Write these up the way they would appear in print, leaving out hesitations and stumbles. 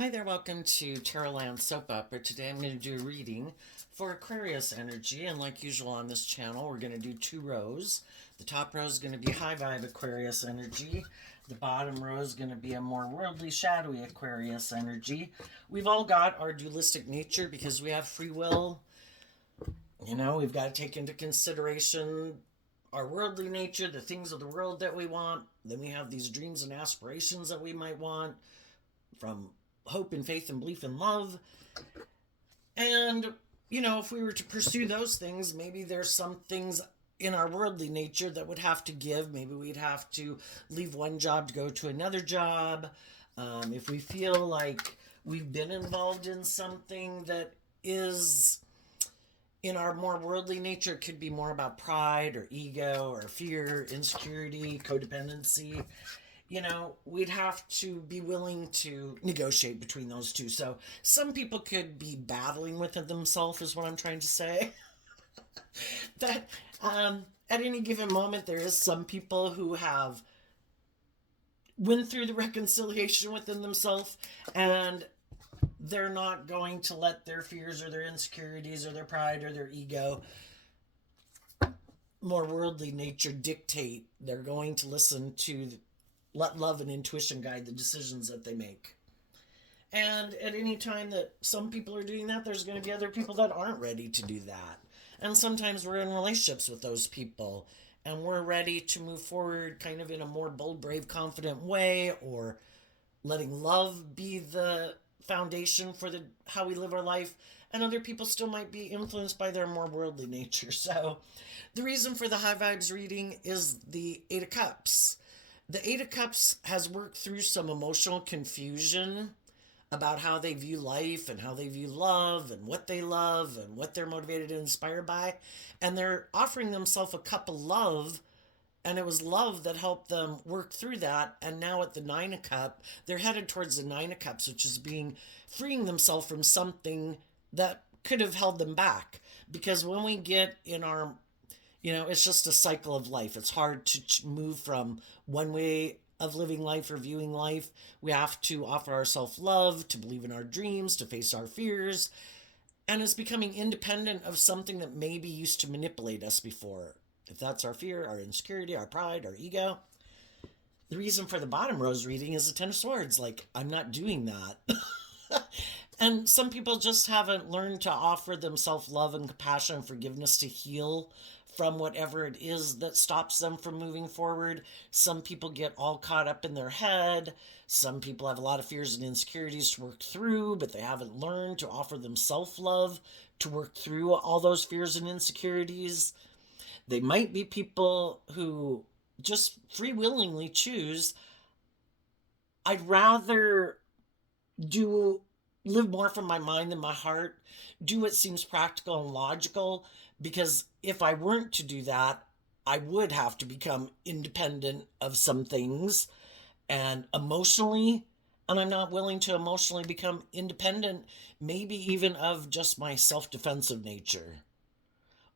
Hi there, welcome to Tarotland Soap Opera. Today I'm going to do a reading for Aquarius energy, and like usual on this channel, we're going to do two rows. The top row is going to be high vibe Aquarius energy. The bottom row is going to be a more worldly, shadowy Aquarius energy. We've all got our dualistic nature because we have free will. You know, we've got to take into consideration our worldly nature, the things of the world that we want. Then we have these dreams and aspirations that we might want from hope and faith and belief and love. And, you know, if we were to pursue those things, maybe there's some things in our worldly nature that would have to give. Maybe we'd have to leave one job to go to another job. If we feel like we've been involved in something that is in our more worldly nature, it could be more about pride or ego or fear, insecurity, codependency. You know, we'd have to be willing to negotiate between those two. So some people could be battling within themselves, is what I'm trying to say. That at any given moment, there is some people who have went through the reconciliation within themselves, and they're not going to let their fears or their insecurities or their pride or their ego, more worldly nature, dictate. They're going to listen to, let love and intuition guide the decisions that they make. And at any time that some people are doing that, there's going to be other people that aren't ready to do that. And sometimes we're in relationships with those people and we're ready to move forward kind of in a more bold, brave, confident way, or letting love be the foundation for the how we live our life. And other people still might be influenced by their more worldly nature. So the reason for the high vibes reading is the Eight of Cups. The Eight of Cups has worked through some emotional confusion about how they view life and how they view love and what they're motivated and inspired by. And they're offering themselves a cup of love. And it was love that helped them work through that. And now at the Nine of Cups, they're headed towards the Nine of Cups, which is freeing themselves from something that could have held them back. Because when we get in our, it's just a cycle of life. It's hard to move from one way of living life or viewing life. We have to offer ourselves love, to believe in our dreams, to face our fears. And it's becoming independent of something that maybe used to manipulate us before. If that's our fear, our insecurity, our pride, our ego. The reason for the bottom rose reading is the Ten of Swords. Like, I'm not doing that. And some people just haven't learned to offer themselves love and compassion and forgiveness to heal from whatever it is that stops them from moving forward. Some people get all caught up in their head. Some people have a lot of fears and insecurities to work through, but they haven't learned to offer them self-love to work through all those fears and insecurities. They might be people who just free willingly choose, I'd rather live more from my mind than my heart, do what seems practical and logical, because if I weren't to do that, I would have to become independent of some things and emotionally, and I'm not willing to emotionally become independent, maybe even of just my self-defensive nature,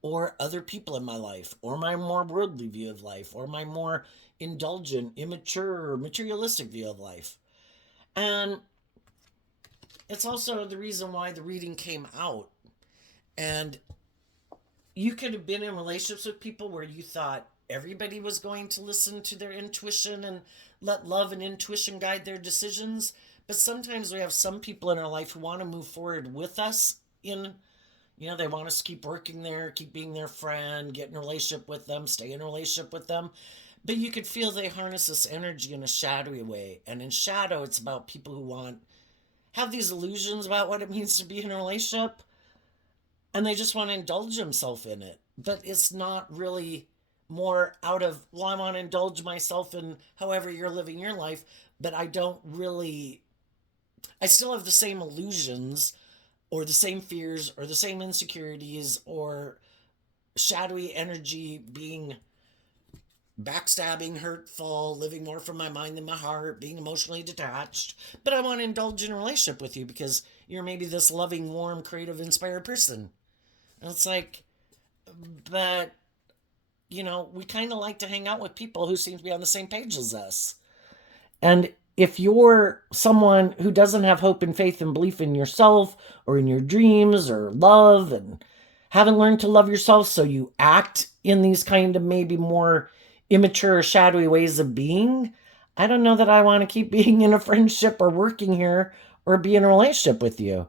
or other people in my life, or my more worldly view of life, or my more indulgent, immature, or materialistic view of life. And it's also the reason why the reading came out. And you could have been in relationships with people where you thought everybody was going to listen to their intuition and let love and intuition guide their decisions. But sometimes we have some people in our life who want to move forward with us they want us to keep working there, keep being their friend, get in a relationship with them, stay in a relationship with them. But you could feel they harness this energy in a shadowy way. And in shadow, it's about people who have these illusions about what it means to be in a relationship, and they just want to indulge themselves in it. But it's not really more out of, well, I want to indulge myself in however you're living your life, but I still have the same illusions or the same fears or the same insecurities or shadowy energy, being backstabbing, hurtful, living more from my mind than my heart, being emotionally detached. But I want to indulge in a relationship with you because you're maybe this loving, warm, creative, inspired person. And it's like, but, we kind of like to hang out with people who seem to be on the same page as us. And if you're someone who doesn't have hope and faith and belief in yourself or in your dreams or love, and haven't learned to love yourself, so you act in these kind of maybe more immature, shadowy ways of being, I don't know that I want to keep being in a friendship or working here or be in a relationship with you.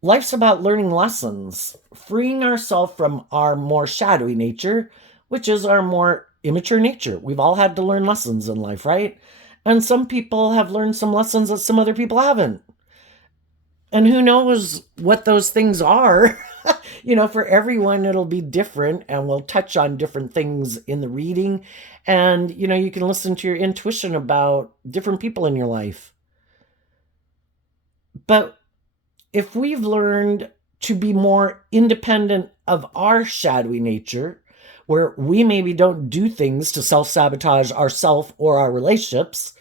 Life's about learning lessons, freeing ourselves from our more shadowy nature, which is our more immature nature. We've all had to learn lessons in life, right? And some people have learned some lessons that some other people haven't. And who knows what those things are? For everyone, it'll be different, and we'll touch on different things in the reading. And, you can listen to your intuition about different people in your life. But if we've learned to be more independent of our shadowy nature, where we maybe don't do things to self-sabotage ourselves or our relationships,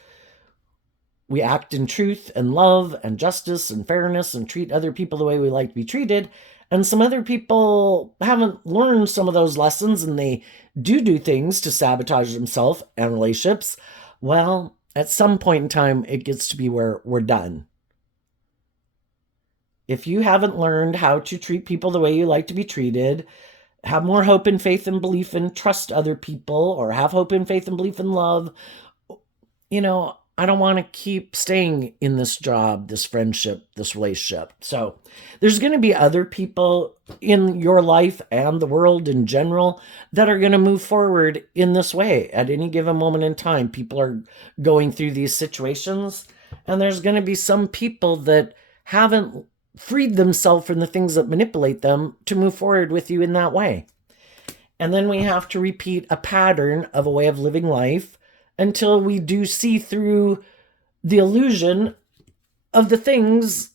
we act in truth and love and justice and fairness and treat other people the way we like to be treated. And some other people haven't learned some of those lessons, and they do things to sabotage themselves and relationships. Well, at some point in time, it gets to be where we're done. If you haven't learned how to treat people the way you like to be treated, have more hope and faith and belief and trust other people, or have hope and faith and belief in love, I don't want to keep staying in this job, this friendship, this relationship. So there's going to be other people in your life and the world in general that are going to move forward in this way at any given moment in time. People are going through these situations, and there's going to be some people that haven't freed themselves from the things that manipulate them to move forward with you in that way. And then we have to repeat a pattern of a way of living life until we do see through the illusion of the things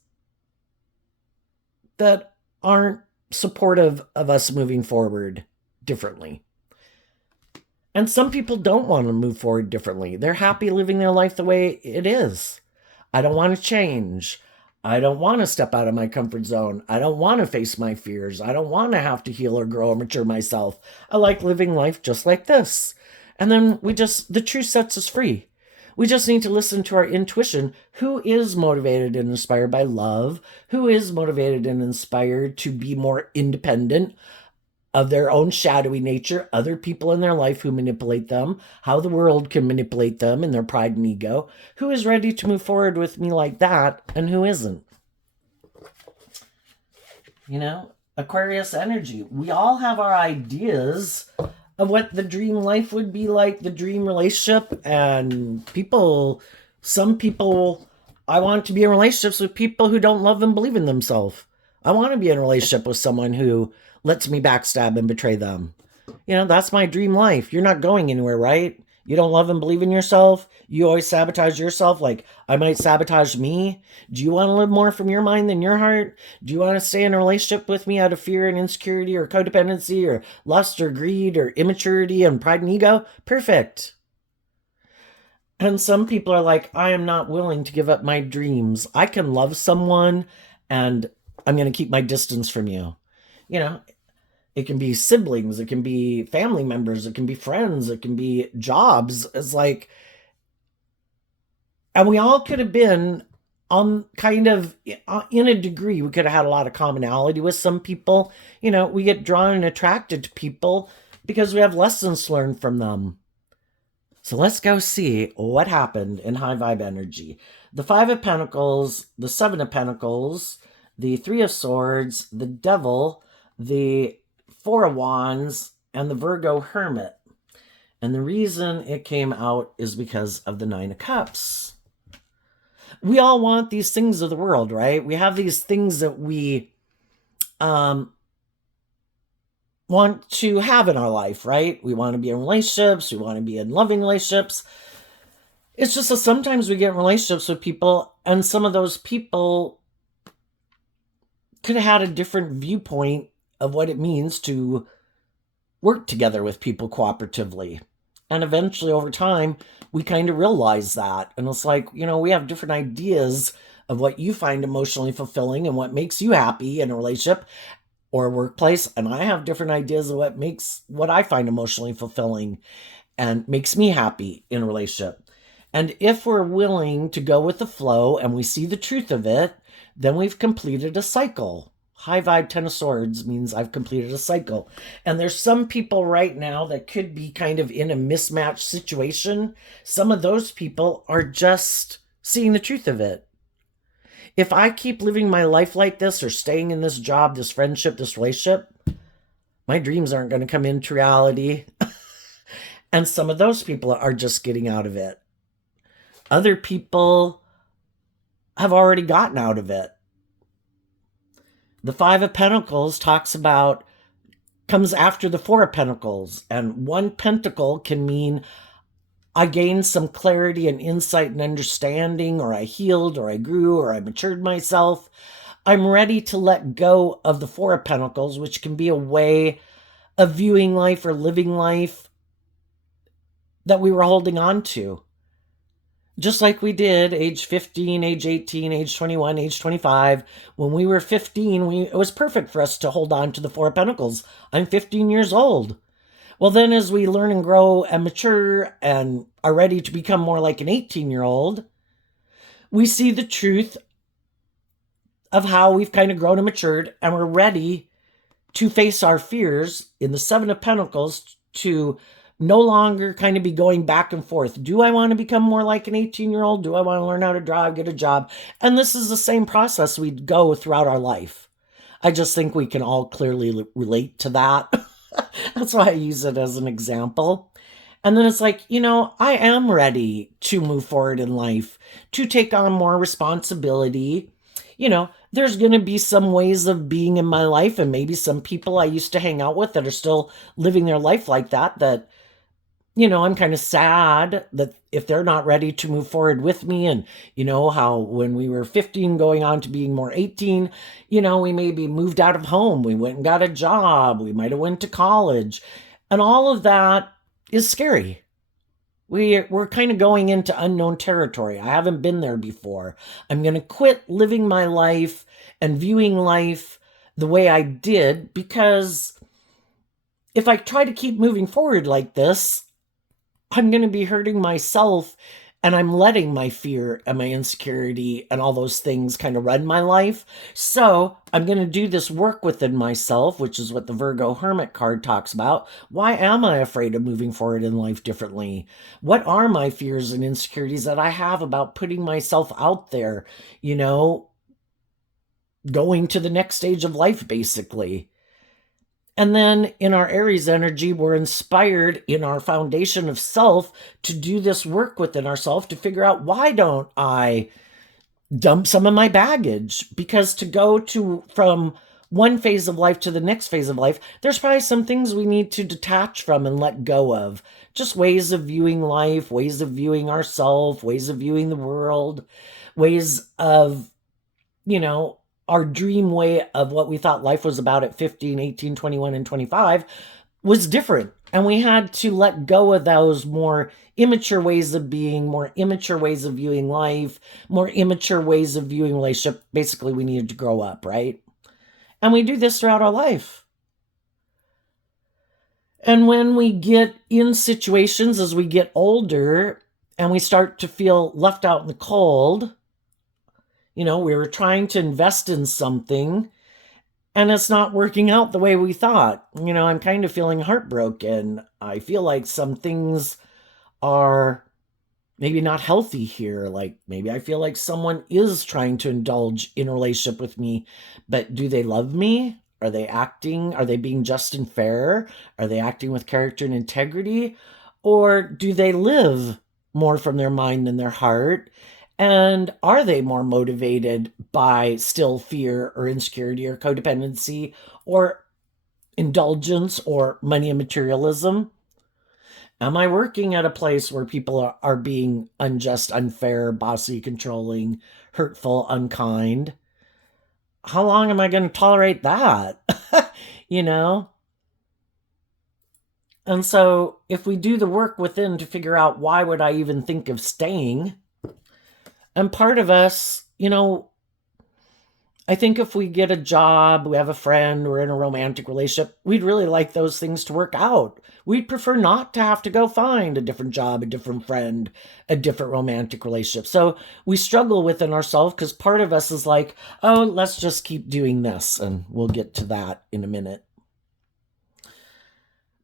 that aren't supportive of us moving forward differently. And some people don't want to move forward differently. They're happy living their life the way it is. I don't want to change. I don't want to step out of my comfort zone. I don't want to face my fears. I don't want to have to heal or grow or mature myself. I like living life just like this. And then the truth sets us free. We just need to listen to our intuition. Who is motivated and inspired by love? Who is motivated and inspired to be more independent of their own shadowy nature, other people in their life who manipulate them, how the world can manipulate them in their pride and ego? Who is ready to move forward with me like that, and who isn't? Aquarius energy. We all have our ideas of what the dream life would be like, the dream relationship, and some people, I want to be in relationships with people who don't love and believe in themselves. I want to be in a relationship with someone who lets me backstab and betray them. That's my dream life. You're not going anywhere, right? You don't love and believe in yourself. You always sabotage yourself, like I might sabotage me. Do you want to live more from your mind than your heart? Do you want to stay in a relationship with me out of fear and insecurity or codependency or lust or greed or immaturity and pride and ego? Perfect. And some people are like, I am not willing to give up my dreams. I can love someone, and I'm going to keep my distance from you. It can be siblings, it can be family members, it can be friends, it can be jobs. It's like, and we all could have been on kind of in a degree, we could have had a lot of commonality with some people. We get drawn and attracted to people because we have lessons to learn from them. So let's go see what happened in high vibe energy. The 5 of Pentacles, the 7 of Pentacles, the 3 of Swords, the Devil, the 4 of Wands, and the Virgo Hermit. And the reason it came out is because of the 9 of Cups. We all want these things of the world, right? We have these things that we want to have in our life, right? We want to be in relationships. We want to be in loving relationships. It's just that sometimes we get in relationships with people, and some of those people could have had a different viewpoint of what it means to work together with people cooperatively. And eventually, over time, we kind of realize that. And it's like, we have different ideas of what you find emotionally fulfilling and what makes you happy in a relationship or a workplace. And I have different ideas of what I find emotionally fulfilling and makes me happy in a relationship. And if we're willing to go with the flow and we see the truth of it, then we've completed a cycle. High vibe 10 of swords means I've completed a cycle. And there's some people right now that could be kind of in a mismatched situation. Some of those people are just seeing the truth of it. If I keep living my life like this or staying in this job, this friendship, this relationship, my dreams aren't going to come into reality. And some of those people are just getting out of it. Other people have already gotten out of it. The Five of Pentacles comes after the Four of Pentacles. And one pentacle can mean I gained some clarity and insight and understanding, or I healed, or I grew, or I matured myself. I'm ready to let go of the Four of Pentacles, which can be a way of viewing life or living life that we were holding on to. Just like we did age 15, age 18, age 21, age 25. When we were 15, it was perfect for us to hold on to the Four of Pentacles. I'm 15 years old. Well, then as we learn and grow and mature and are ready to become more like an 18-year-old, we see the truth of how we've kind of grown and matured, and we're ready to face our fears in the Seven of Pentacles to no longer kind of be going back and forth. Do I want to become more like an 18-year-old? Do I want to learn how to drive, get a job? And this is the same process we'd go throughout our life. I just think we can all clearly relate to that. That's why I use it as an example. And then it's like, I am ready to move forward in life, to take on more responsibility. There's going to be some ways of being in my life, and maybe some people I used to hang out with that are still living their life like that I'm kind of sad that if they're not ready to move forward with me. And how when we were 15 going on to being more 18, we maybe moved out of home, we went and got a job, we might have went to college, and all of that is scary. We're kind of going into unknown territory. I haven't been there before. I'm going to quit living my life and viewing life the way I did, because if I try to keep moving forward like this, I'm going to be hurting myself, and I'm letting my fear and my insecurity and all those things kind of run my life. So I'm going to do this work within myself, which is what the Virgo Hermit card talks about. Why am I afraid of moving forward in life differently? What are my fears and insecurities that I have about putting myself out there, going to the next stage of life, basically? And then in our Aries energy, we're inspired in our foundation of self to do this work within ourselves to figure out, why don't I dump some of my baggage? Because to go from one phase of life to the next phase of life, there's probably some things we need to detach from and let go of. Just ways of viewing life, ways of viewing ourselves, ways of viewing the world, ways of, our dream way of what we thought life was about at 15, 18, 21, and 25 was different. And we had to let go of those more immature ways of being, more immature ways of viewing life, more immature ways of viewing relationship. Basically, we needed to grow up, right? And we do this throughout our life. And when we get in situations as we get older and we start to feel left out in the cold, we were trying to invest in something and it's not working out the way we thought. I'm kind of feeling heartbroken. I feel like some things are maybe not healthy here. Like maybe I feel like someone is trying to indulge in a relationship with me, but do they love me? Are they being just and fair? Are they acting with character and integrity? Or do they live more from their mind than their heart? And are they more motivated by still fear or insecurity or codependency or indulgence or money and materialism? Am I working at a place where people are being unjust, unfair, bossy, controlling, hurtful, unkind? How long am I going to tolerate that? And so if we do the work within to figure out, why would I even think of staying? And part of us, I think if we get a job, we have a friend, we're in a romantic relationship, we'd really like those things to work out. We'd prefer not to have to go find a different job, a different friend, a different romantic relationship. So we struggle within ourselves because part of us is like, oh, let's just keep doing this. And we'll get to that in a minute.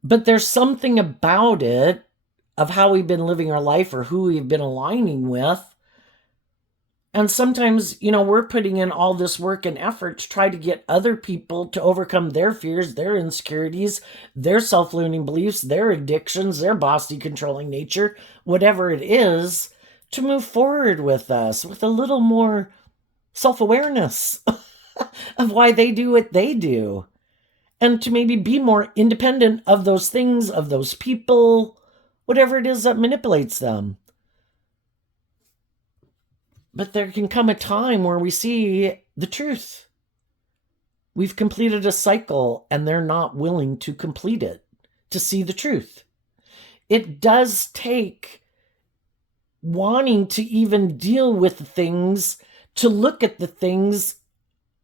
But there's something about it, of how we've been living our life or who we've been aligning with. And sometimes, we're putting in all this work and effort to try to get other people to overcome their fears, their insecurities, their self-limiting beliefs, their addictions, their bossy controlling nature, whatever it is, to move forward with us with a little more self-awareness of why they do what they do. And to maybe be more independent of those things, of those people, whatever it is that manipulates them. But there can come a time where we see the truth. We've completed a cycle and they're not willing to complete it, to see the truth. It does take wanting to even deal with the things, to look at the things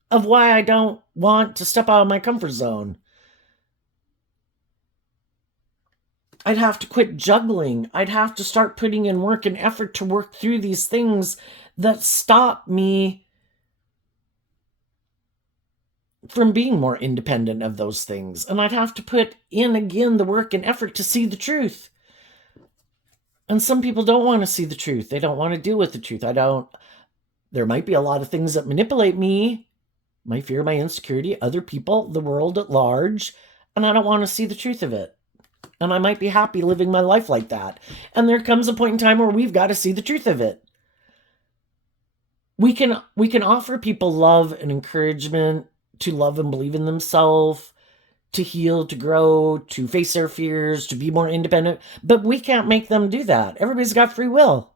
of why I don't want to step out of my comfort zone. I'd have to quit juggling. I'd have to start putting in work and effort to work through these things that stop me from being more independent of those things. And I'd have to put in again the work and effort to see the truth. And some people don't want to see the truth. They don't want to deal with the truth. There might be a lot of things that manipulate me, my fear, my insecurity, other people, the world at large, and I don't want to see the truth of it. And I might be happy living my life like that. And there comes a point in time where we've got to see the truth of it. We can offer people love and encouragement to love and believe in themselves, to heal, to grow, to face their fears, to be more independent, but we can't make them do that. Everybody's got free will.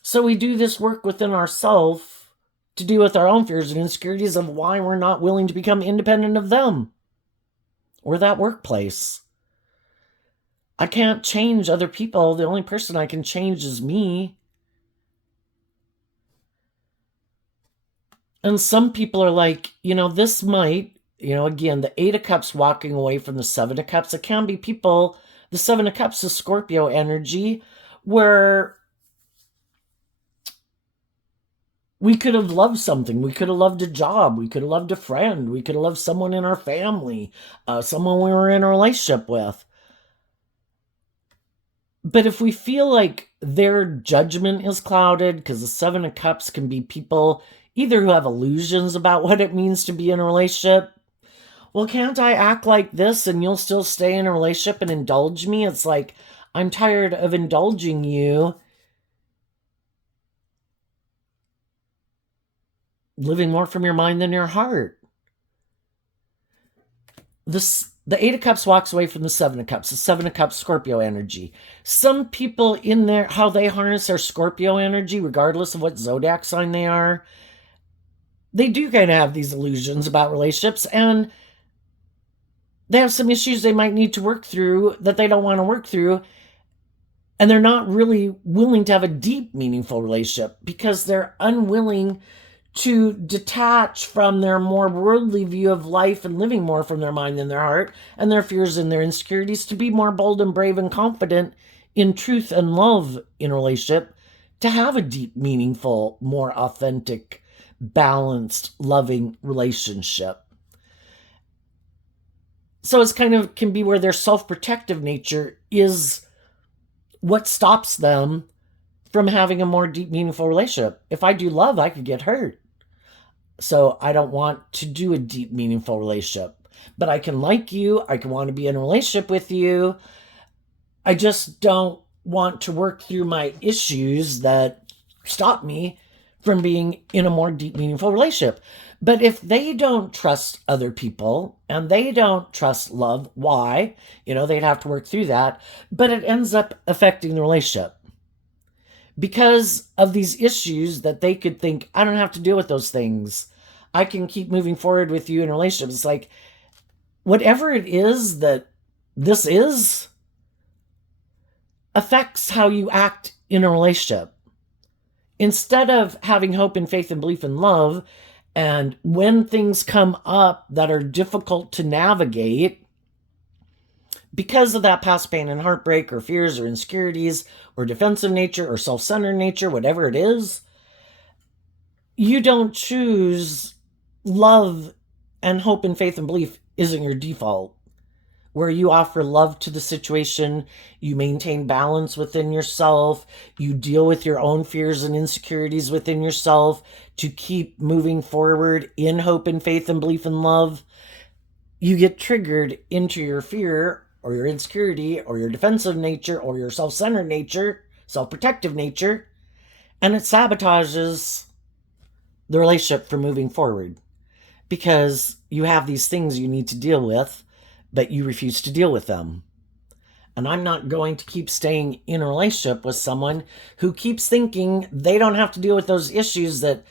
So we do this work within ourselves to deal with our own fears and insecurities of why we're not willing to become independent of them or that workplace. I can't change other people. The only person I can change is me. And some people are like, this might, again, the 8 of Cups walking away from the 7 of Cups. It can be people, the 7 of Cups is Scorpio energy, where we could have loved something. We could have loved a job. We could have loved a friend. We could have loved someone in our family, someone we were in a relationship with. But if we feel like their judgment is clouded, because the 7 of Cups can be people either who have illusions about what it means to be in a relationship. Well, can't I act like this and you'll still stay in a relationship and indulge me? It's like, I'm tired of indulging you, living more from your mind than your heart. The 8 of Cups walks away from the 7 of Cups. The 7 of Cups, Scorpio energy. Some people in there, how they harness their Scorpio energy, regardless of what zodiac sign they are, they do kind of have these illusions about relationships, and they have some issues they might need to work through that they don't want to work through, and they're not really willing to have a deep, meaningful relationship because they're unwilling to detach from their more worldly view of life and living more from their mind than their heart and their fears and their insecurities, to be more bold and brave and confident in truth and love in a relationship, to have a deep, meaningful, more authentic, balanced, loving relationship. So it's kind of can be where their self-protective nature is what stops them from having a more deep, meaningful relationship. If I do love, I could get hurt. So I don't want to do a deep, meaningful relationship. But I can like you. I can want to be in a relationship with you. I just don't want to work through my issues that stop me from being in a more deep, meaningful relationship. But if they don't trust other people and they don't trust love, why? They'd have to work through that. But it ends up affecting the relationship. Because of these issues that they could think, I don't have to deal with those things. I can keep moving forward with you in a relationship. It's like, whatever it is that this is, affects how you act in a relationship. Instead of having hope and faith and belief and love, and when things come up that are difficult to navigate because of that past pain and heartbreak or fears or insecurities or defensive nature or self-centered nature, whatever it is, you don't choose love, and hope and faith and belief isn't your default, where you offer love to the situation, you maintain balance within yourself, you deal with your own fears and insecurities within yourself to keep moving forward in hope and faith and belief and love. You get triggered into your fear or your insecurity or your defensive nature or your self-centered nature, self-protective nature, and it sabotages the relationship from moving forward because you have these things you need to deal with, but you refuse to deal with them. And I'm not going to keep staying in a relationship with someone who keeps thinking they don't have to deal with those issues that,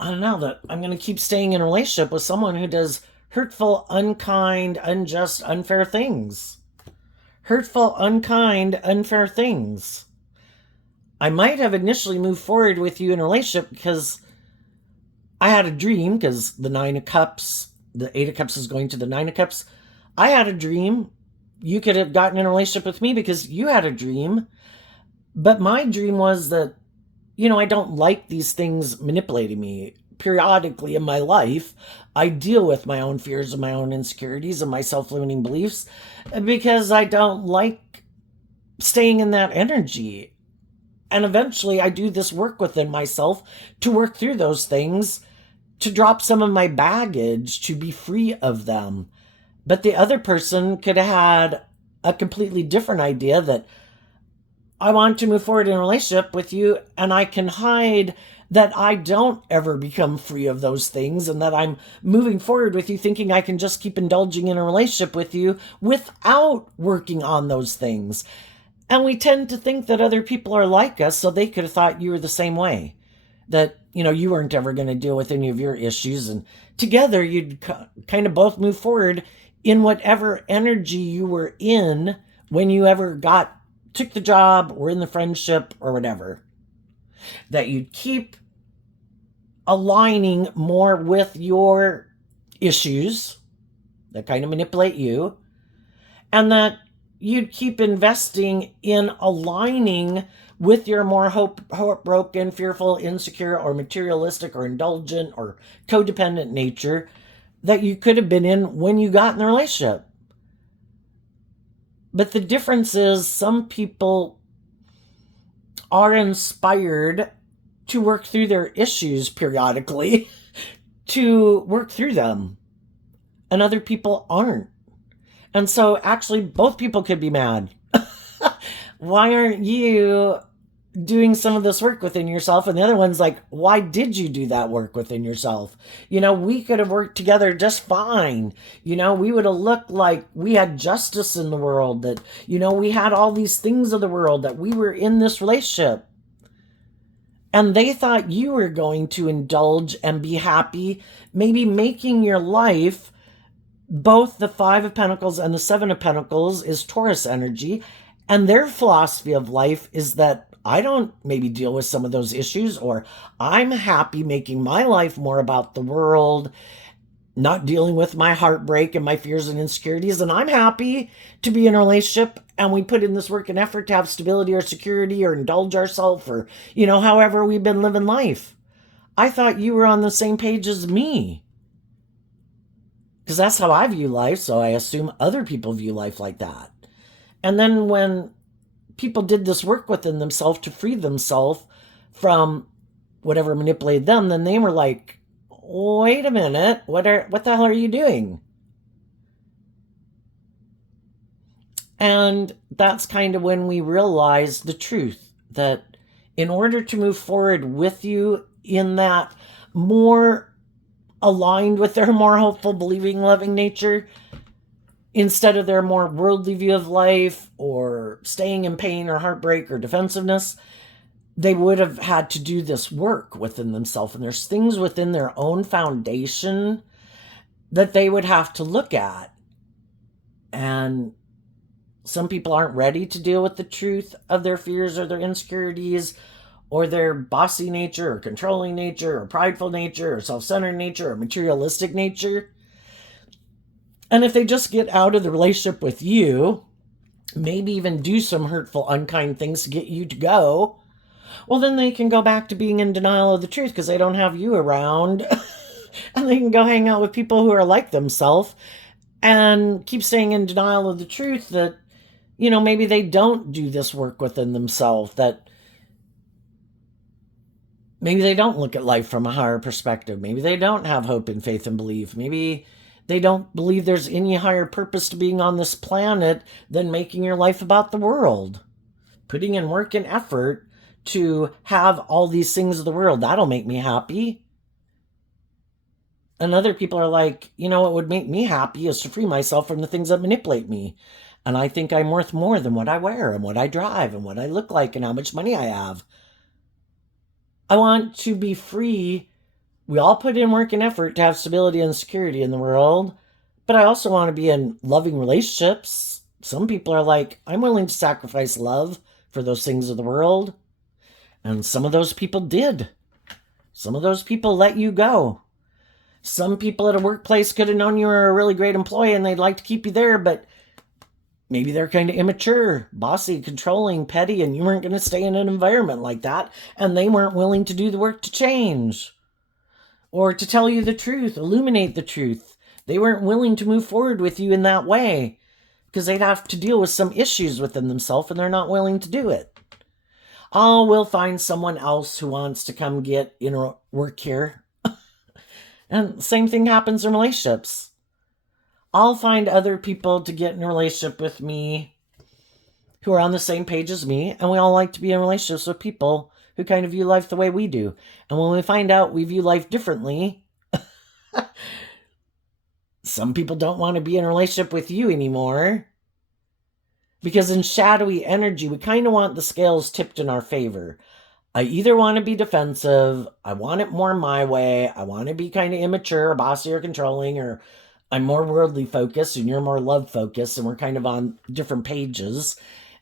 I don't know, that I'm going to keep staying in a relationship with someone who does hurtful, unkind, unjust, unfair things. Hurtful, unkind, unfair things. I might have initially moved forward with you in a relationship because I had a dream, because the Nine of Cups, the Eight of Cups is going to the Nine of Cups. I had a dream. You could have gotten in a relationship with me because you had a dream. But my dream was that, I don't like these things manipulating me. Periodically in my life, I deal with my own fears and my own insecurities and my self-limiting beliefs because I don't like staying in that energy. And eventually I do this work within myself to work through those things, to drop some of my baggage, to be free of them. But the other person could have had a completely different idea that I want to move forward in a relationship with you, and I can hide that I don't ever become free of those things, and that I'm moving forward with you thinking I can just keep indulging in a relationship with you without working on those things. And we tend to think that other people are like us, so they could have thought you were the same way. That, you weren't ever going to deal with any of your issues, and together you'd kind of both move forward in whatever energy you were in when you ever took the job or in the friendship or whatever. That you'd keep aligning more with your issues that kind of manipulate you, and that you'd keep investing in aligning with your more heartbroken, fearful, insecure, or materialistic, or indulgent, or codependent nature that you could have been in when you got in the relationship. But the difference is some people are inspired to work through their issues periodically, to work through them, and other people aren't. And so actually both people could be mad. Why aren't you doing some of this work within yourself? And the other one's like, why did you do that work within yourself? We could have worked together just fine. We would have looked like we had justice in the world, that, we had all these things of the world, that we were in this relationship. And they thought you were going to indulge and be happy, maybe making your life, both the Five of Pentacles and the Seven of Pentacles is Taurus energy. And their philosophy of life is that I don't maybe deal with some of those issues, or I'm happy making my life more about the world, not dealing with my heartbreak and my fears and insecurities. And I'm happy to be in a relationship, and we put in this work and effort to have stability or security or indulge ourselves, or, however we've been living life. I thought you were on the same page as me, because that's how I view life. So I assume other people view life like that. And then when people did this work within themselves to free themselves from whatever manipulated them, then they were like, wait a minute, what the hell are you doing? And that's kind of when we realized the truth, that in order to move forward with you in that more aligned with their more hopeful, believing, loving nature, instead of their more worldly view of life, or staying in pain or heartbreak or defensiveness, they would have had to do this work within themselves. And there's things within their own foundation that they would have to look at and some people aren't ready to deal with the truth of their fears or their insecurities or their bossy nature or controlling nature or prideful nature or self-centered nature or materialistic nature. And if they just get out of the relationship with you, maybe even do some hurtful, unkind things to get you to go, well, then they can go back to being in denial of the truth because they don't have you around. And they can go hang out with people who are like themselves and keep staying in denial of the truth that, maybe they don't do this work within themselves, that maybe they don't look at life from a higher perspective. Maybe they don't have hope and faith and belief. Maybe they don't believe there's any higher purpose to being on this planet than making your life about the world. Putting in work and effort to have all these things of the world, that'll make me happy. And other people are like, what would make me happy is to free myself from the things that manipulate me. And I think I'm worth more than what I wear and what I drive and what I look like and how much money I have. I want to be free. We all put in work and effort to have stability and security in the world. But I also want to be in loving relationships. Some people are like, I'm willing to sacrifice love for those things of the world. And some of those people did. Some of those people let you go. Some people at a workplace could have known you were a really great employee and they'd like to keep you there, but maybe they're kind of immature, bossy, controlling, petty, and you weren't going to stay in an environment like that, and they weren't willing to do the work to change or to tell you the truth, illuminate the truth. They weren't willing to move forward with you in that way because they'd have to deal with some issues within themselves, and they're not willing to do it. Oh, we'll find someone else who wants to come get work here. And same thing happens in relationships. I'll find other people to get in a relationship with me who are on the same page as me, and we all like to be in relationships with people who kind of view life the way we do. And when we find out we view life differently, some people don't want to be in a relationship with you anymore. Because in shadowy energy, we kind of want the scales tipped in our favor. I either want to be defensive, I want it more my way, I want to be kind of immature or bossy or controlling, or I'm more worldly focused and you're more love focused, and we're kind of on different pages.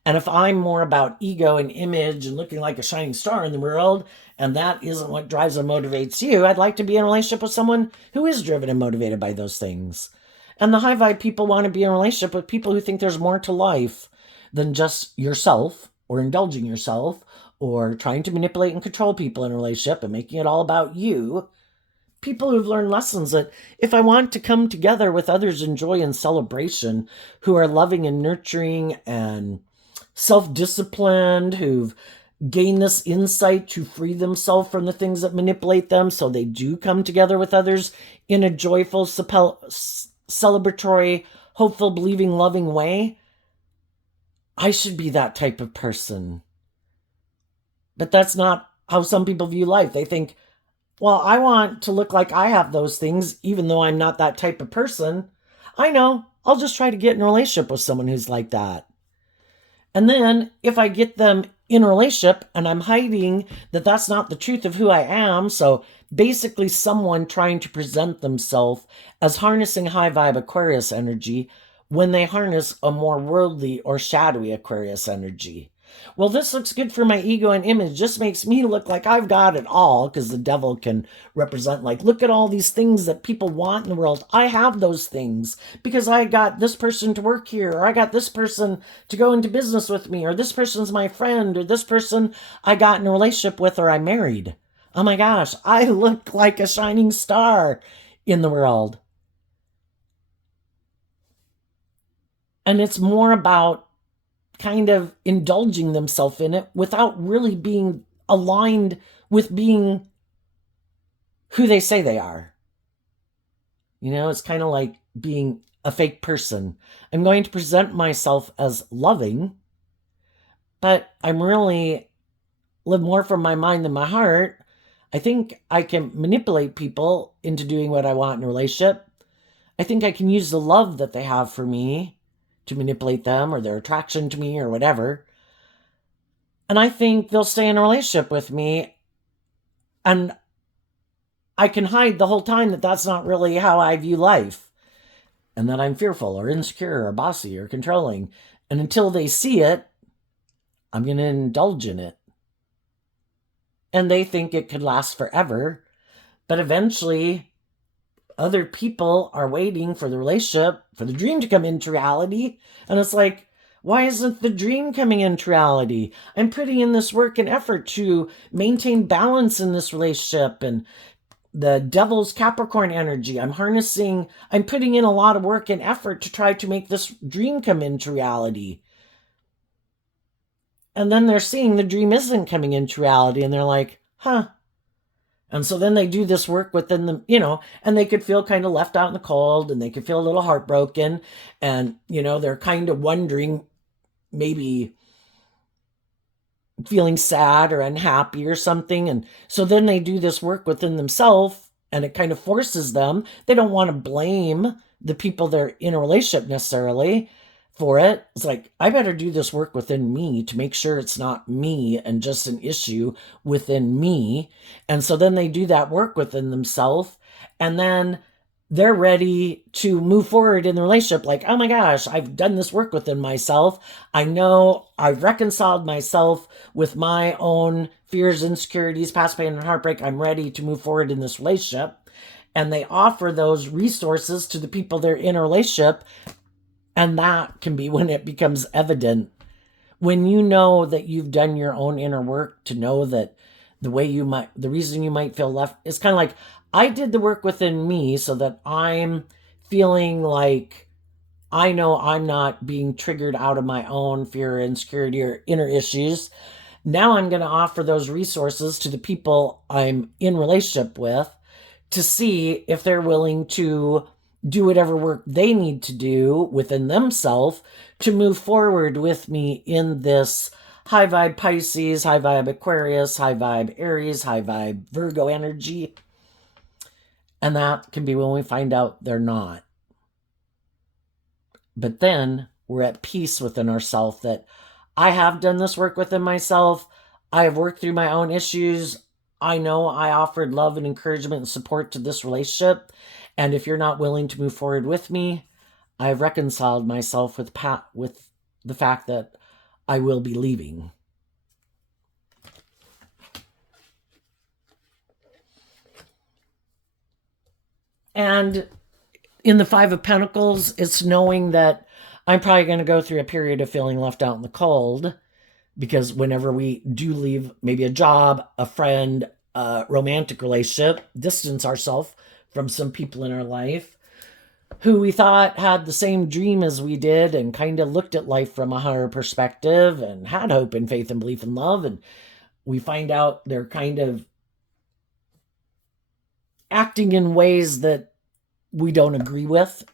And if I'm more about ego and image and looking like a shining star in the world, and that isn't what drives and motivates you, I'd like to be in a relationship with someone who is driven and motivated by those things. And the high vibe people want to be in a relationship with people who think there's more to life than just yourself or indulging yourself or trying to manipulate and control people in a relationship and making it all about you. People who've learned lessons that if I want to come together with others in joy and celebration, who are loving and nurturing and self-disciplined, who've gained this insight to free themselves from the things that manipulate them so they do come together with others in a joyful, celebratory, hopeful, believing, loving way, I should be that type of person. But that's not how some people view life. They think, well, I want to look like I have those things, even though I'm not that type of person. I know, I'll just try to get in a relationship with someone who's like that. And then if I get them in a relationship and I'm hiding that that's not the truth of who I am, so basically someone trying to present themselves as harnessing high vibe Aquarius energy when they harness a more worldly or shadowy Aquarius energy. Well, this looks good for my ego and image. Just makes me look like I've got it all, because the devil can represent like, look at all these things that people want in the world. I have those things because I got this person to work here, or I got this person to go into business with me, or this person's my friend, or this person I got in a relationship with, or I married. Oh my gosh, I look like a shining star in the world. And it's more about kind of indulging themselves in it without really being aligned with being who they say they are. It's kind of like being a fake person. I'm going to present myself as loving, but I'm really live more from my mind than my heart. I think I can manipulate people into doing what I want in a relationship. I think I can use the love that they have for me to manipulate them or their attraction to me or whatever. And I think they'll stay in a relationship with me, and I can hide the whole time that that's not really how I view life, and that I'm fearful or insecure or bossy or controlling. And until they see it, I'm going to indulge in it. And they think it could last forever. But eventually, other people are waiting for the relationship, for the dream to come into reality. And it's like, why isn't the dream coming into reality? I'm putting in this work and effort to maintain balance in this relationship, and the devil's Capricorn energy. I'm putting in a lot of work and effort to try to make this dream come into reality. And then they're seeing the dream isn't coming into reality, and they're like, huh. And so then they do this work within them, and they could feel kind of left out in the cold, and they could feel a little heartbroken. And, they're kind of wondering, maybe feeling sad or unhappy or something. And so then they do this work within themselves, and it kind of forces them. They don't want to blame the people they're in a relationship necessarily for it. It's like, I better do this work within me to make sure it's not me and just an issue within me. And so then they do that work within themselves, and then they're ready to move forward in the relationship. Like, oh my gosh, I've done this work within myself. I know I've reconciled myself with my own fears, insecurities, past pain, and heartbreak. I'm ready to move forward in this relationship. And they offer those resources to the people they're in a relationship. And that can be when it becomes evident. When you know that you've done your own inner work, to know that the reason you might feel left is kind of like, I did the work within me so that I'm feeling like I know I'm not being triggered out of my own fear, insecurity, or inner issues. Now I'm going to offer those resources to the people I'm in relationship with to see if they're willing to do whatever work they need to do within themselves to move forward with me in this high vibe Pisces, high vibe Aquarius, high vibe Aries, high vibe Virgo energy. And that can be when we find out they're not. But then we're at peace within ourselves that I have done this work within myself. I have worked through my own issues. I know I offered love and encouragement and support to this relationship. And if you're not willing to move forward with me, I've reconciled myself with the fact that I will be leaving. And in the Five of Pentacles, it's knowing that I'm probably going to go through a period of feeling left out in the cold, because whenever we do leave maybe a job, a friend, a romantic relationship, distance ourselves from some people in our life who we thought had the same dream as we did and kind of looked at life from a higher perspective and had hope and faith and belief and love, and we find out they're kind of acting in ways that we don't agree with.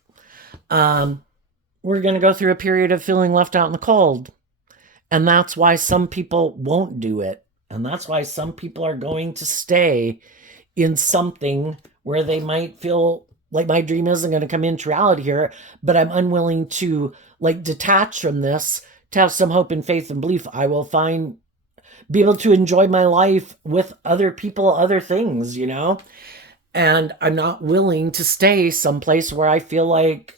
We're going to go through a period of feeling left out in the cold. And that's why some people won't do it. And that's why some people are going to stay in something where they might feel like my dream isn't going to come into reality here, but I'm unwilling to detach from this to have some hope and faith and belief. I will be able to enjoy my life with other people, other things, And I'm not willing to stay someplace where I feel like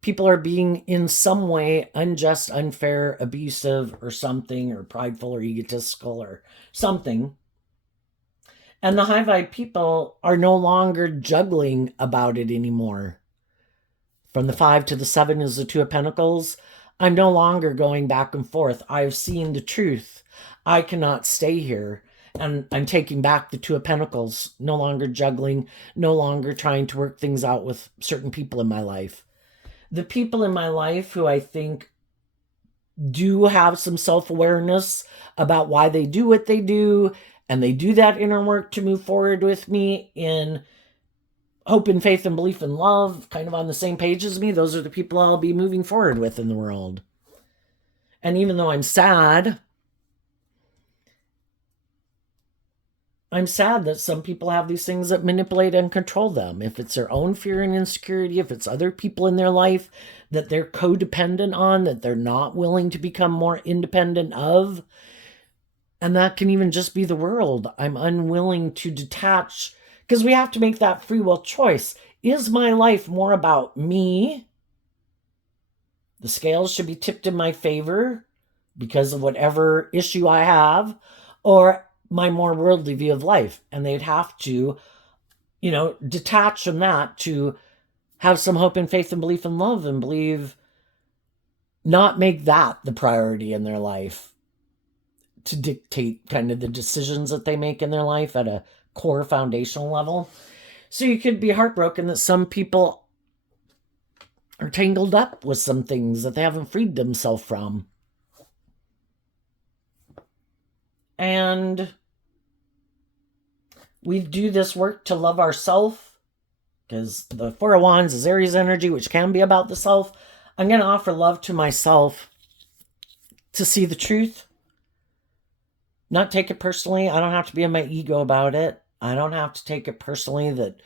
people are being in some way unjust, unfair, abusive, or something, or prideful, or egotistical, or something. And the high vibe people are no longer juggling about it anymore. From the 5 to the 7 is the 2 of Pentacles. I'm no longer going back and forth. I've seen the truth. I cannot stay here. And I'm taking back the 2 of Pentacles. No longer juggling. No longer trying to work things out with certain people in my life. The people in my life who I think do have some self-awareness about why they do what they do, and they do that inner work to move forward with me in hope and faith and belief and love, kind of on the same page as me, those are the people I'll be moving forward with in the world. And even though I'm sad that some people have these things that manipulate and control them. If it's their own fear and insecurity, if it's other people in their life that they're codependent on, that they're not willing to become more independent of. And that can even just be the world. I'm unwilling to detach, because we have to make that free will choice. Is my life more about me The scales should be tipped in my favor because of whatever issue I have, or my more worldly view of life. And they'd have to, detach from that to have some hope and faith and belief and love and not make that the priority in their life to dictate kind of the decisions that they make in their life at a core foundational level. So you could be heartbroken that some people are tangled up with some things that they haven't freed themselves from. And we do this work to love ourselves, because the Four of Wands is Aries energy, which can be about the self. I'm going to offer love to myself to see the truth, not take it personally. I don't have to be in my ego about it. I don't have to take it personally that,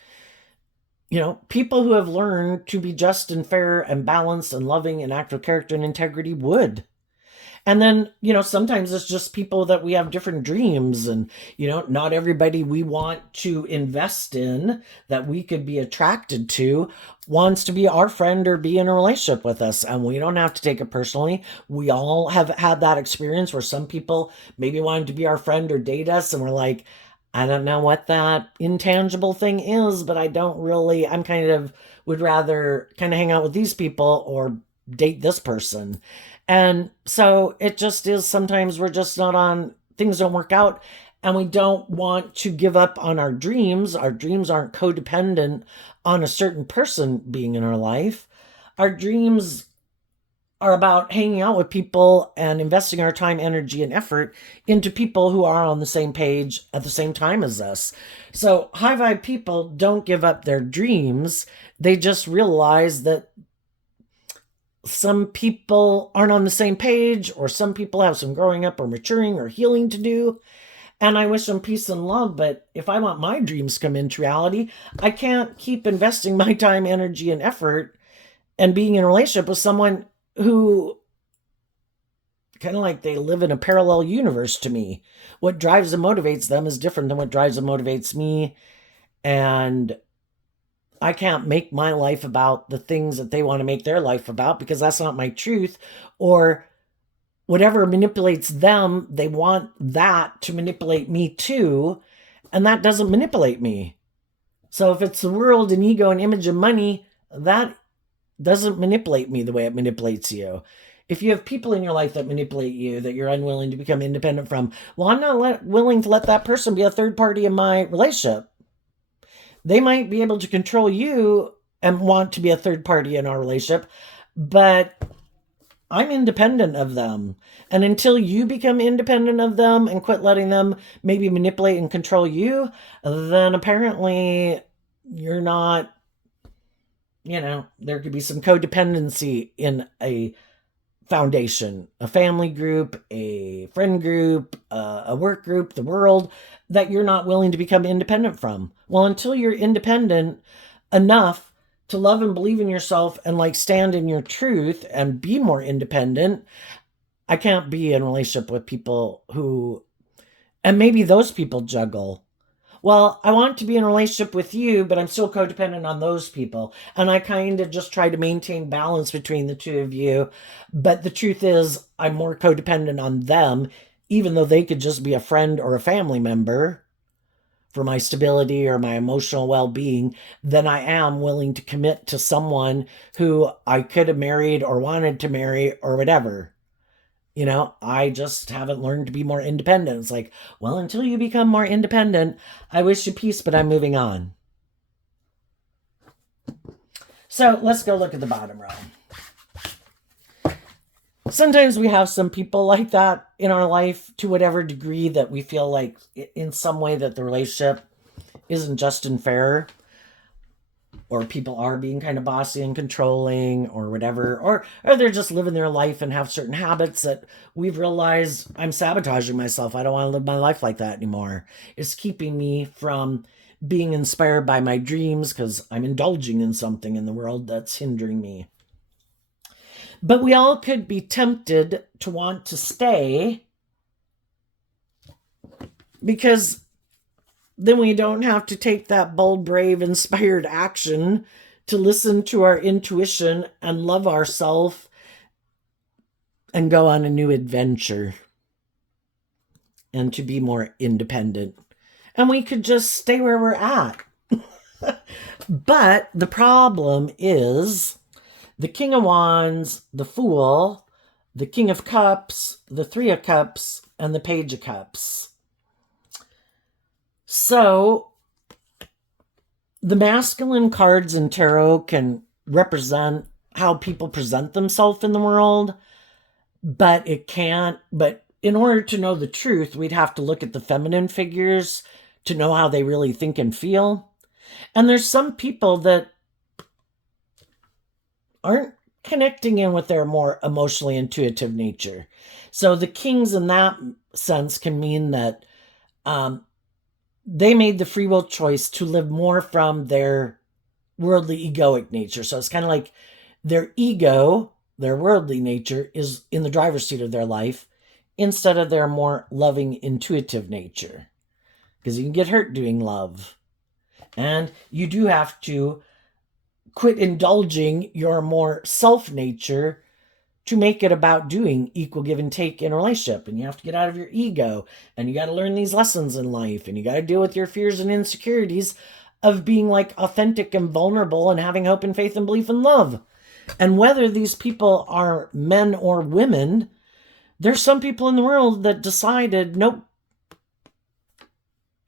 people who have learned to be just and fair and balanced and loving and act with character and integrity would. And then, sometimes it's just people that we have different dreams and, not everybody we want to invest in, that we could be attracted to, wants to be our friend or be in a relationship with us. And we don't have to take it personally. We all have had that experience where some people maybe wanted to be our friend or date us. And we're like, I don't know what that intangible thing is, but I'm would rather kind of hang out with these people or date this person. And so it just is, sometimes we're just not on, things don't work out, and we don't want to give up on our dreams. Our dreams aren't codependent on a certain person being in our life. Our dreams are about hanging out with people and investing our time, energy, and effort into people who are on the same page at the same time as us. So high vibe people don't give up their dreams. They just realize that some people aren't on the same page, or some people have some growing up or maturing or healing to do. And I wish them peace and love. But if I want my dreams to come into reality, I can't keep investing my time, energy, and effort and being in a relationship with someone who kind of like they live in a parallel universe to me. What drives and motivates them is different than what drives and motivates me. And I can't make my life about the things that they want to make their life about, because that's not my truth. Or whatever manipulates them, they want that to manipulate me too. And that doesn't manipulate me. So if it's the world and ego and image and money, that doesn't manipulate me the way it manipulates you. If you have people in your life that manipulate you, that you're unwilling to become independent from, well, I'm not willing to let that person be a third party in my relationship. They might be able to control you and want to be a third party in our relationship, but I'm independent of them. And until you become independent of them and quit letting them maybe manipulate and control you, then apparently you're not, there could be some codependency in a foundation, a family group, a friend group, a work group, the world, that you're not willing to become independent from. Well, until you're independent enough to love and believe in yourself and stand in your truth and be more independent, I can't be in a relationship with people who, and maybe those people juggle. Well, I want to be in a relationship with you, but I'm still codependent on those people. And I kind of just try to maintain balance between the two of you. But the truth is, I'm more codependent on them, even though they could just be a friend or a family member for my stability or my emotional well-being, than I am willing to commit to someone who I could have married or wanted to marry or whatever. I just haven't learned to be more independent. It's like, well, until you become more independent, I wish you peace, but I'm moving on. So let's go look at the bottom row. Sometimes we have some people like that in our life to whatever degree that we feel like in some way that the relationship isn't just and fair, or people are being kind of bossy and controlling or whatever, or they're just living their life and have certain habits that we've realized I'm sabotaging myself. I don't want to live my life like that anymore. It's keeping me from being inspired by my dreams because I'm indulging in something in the world that's hindering me. But we all could be tempted to want to stay, because then we don't have to take that bold, brave, inspired action to listen to our intuition and love ourselves and go on a new adventure and to be more independent. And we could just stay where we're at. But the problem is the King of Wands, the Fool, the King of Cups, the Three of Cups, and the Page of Cups. So the masculine cards in tarot can represent how people present themselves in the world, but in order to know the truth, we'd have to look at the feminine figures to know how they really think and feel. And there's some people that aren't connecting in with their more emotionally intuitive nature. So the kings in that sense can mean that they made the free will choice to live more from their worldly egoic nature. So it's kind of like their ego, their worldly nature, is in the driver's seat of their life instead of their more loving, intuitive nature. Because you can get hurt doing love. And you do have to quit indulging your more self nature to make it about doing equal give and take in a relationship. And you have to get out of your ego. And you got to learn these lessons in life. And you got to deal with your fears and insecurities of being like authentic and vulnerable and having hope and faith and belief and love. And whether these people are men or women, there's some people in the world that decided, nope,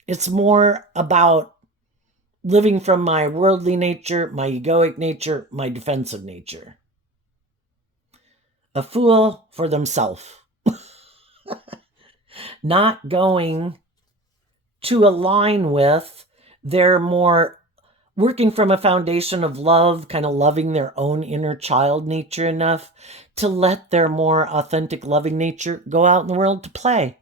it's more about living from my worldly nature, my egoic nature, my defensive nature. A fool for themselves. Not going to align with their more working from a foundation of love, kind of loving their own inner child nature enough to let their more authentic loving nature go out in the world to play.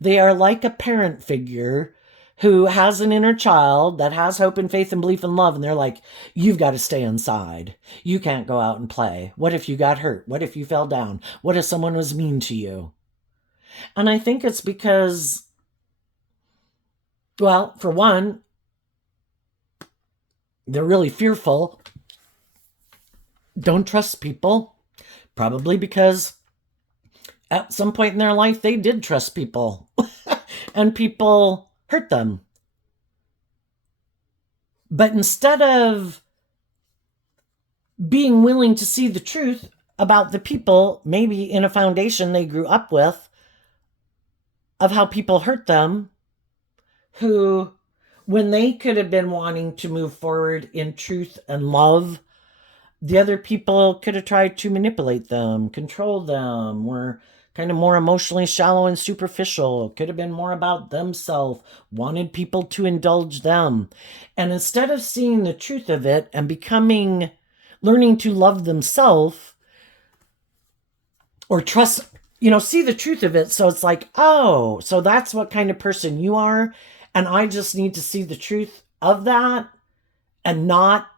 They are like a parent figure who has an inner child that has hope and faith and belief and love. And they're like, you've got to stay inside. You can't go out and play. What if you got hurt? What if you fell down? What if someone was mean to you? And I think it's because, well, for one, they're really fearful. Don't trust people. Probably because at some point in their life, they did trust people. And people hurt them. But instead of being willing to see the truth about the people, maybe in a foundation they grew up with, of how people hurt them, who, when they could have been wanting to move forward in truth and love, the other people could have tried to manipulate them, control them, were kind of more emotionally shallow and superficial, could have been more about themselves, wanted people to indulge them. And instead of seeing the truth of it and learning to love themselves or trust, see the truth of it. So it's like, oh, so that's what kind of person you are. And I just need to see the truth of that and not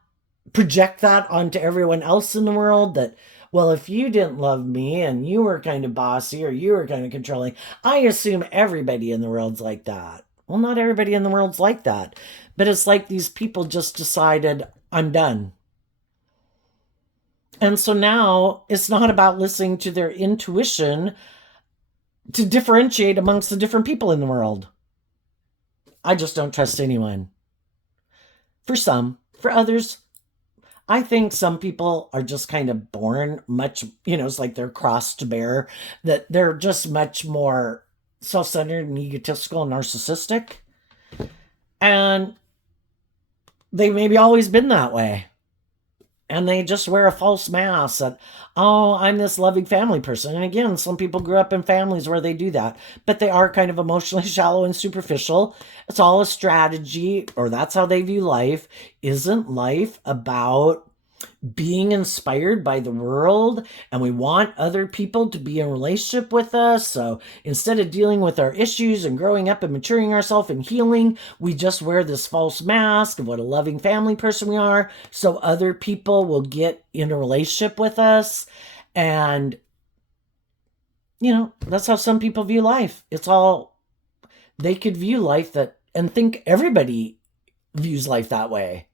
project that onto everyone else in the world that, well, if you didn't love me and you were kind of bossy or you were kind of controlling, I assume everybody in the world's like that. Well, not everybody in the world's like that. But it's like these people just decided, I'm done. And so now it's not about listening to their intuition to differentiate amongst the different people in the world. I just don't trust anyone. For some. For others, I think some people are just kind of born much, it's like they're crossed to bear, that they're just much more self-centered and egotistical and narcissistic. And they've maybe always been that way. And they just wear a false mask that, oh, I'm this loving family person. And again, some people grew up in families where they do that, but they are kind of emotionally shallow and superficial. It's all a strategy, or that's how they view life. Isn't life about being inspired by the world, and we want other people to be in a relationship with us? So instead of dealing with our issues and growing up and maturing ourselves and healing, we just wear this false mask of what a loving family person we are, so other people will get in a relationship with us. And that's how some people view life. It's all, they could view life and think everybody views life that way.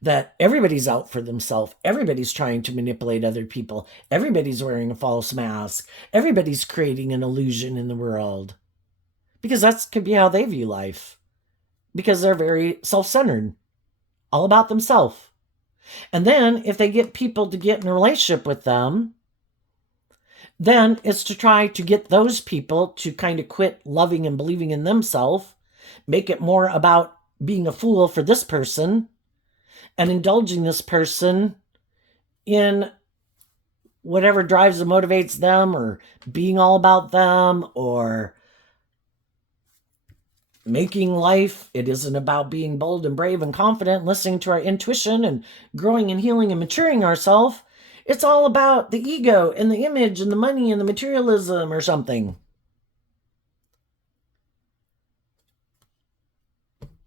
that everybody's out for themselves. Everybody's trying to manipulate other people. Everybody's wearing a false mask. Everybody's creating an illusion in the world. Because that could be how they view life. Because they're very self-centered, all about themselves. And then if they get people to get in a relationship with them, then it's to try to get those people to kind of quit loving and believing in themselves, make it more about being a fool for this person and indulging this person in whatever drives and motivates them, or being all about them, or making life. It isn't about being bold and brave and confident, listening to our intuition and growing and healing and maturing ourselves. It's all about the ego and the image and the money and the materialism or something.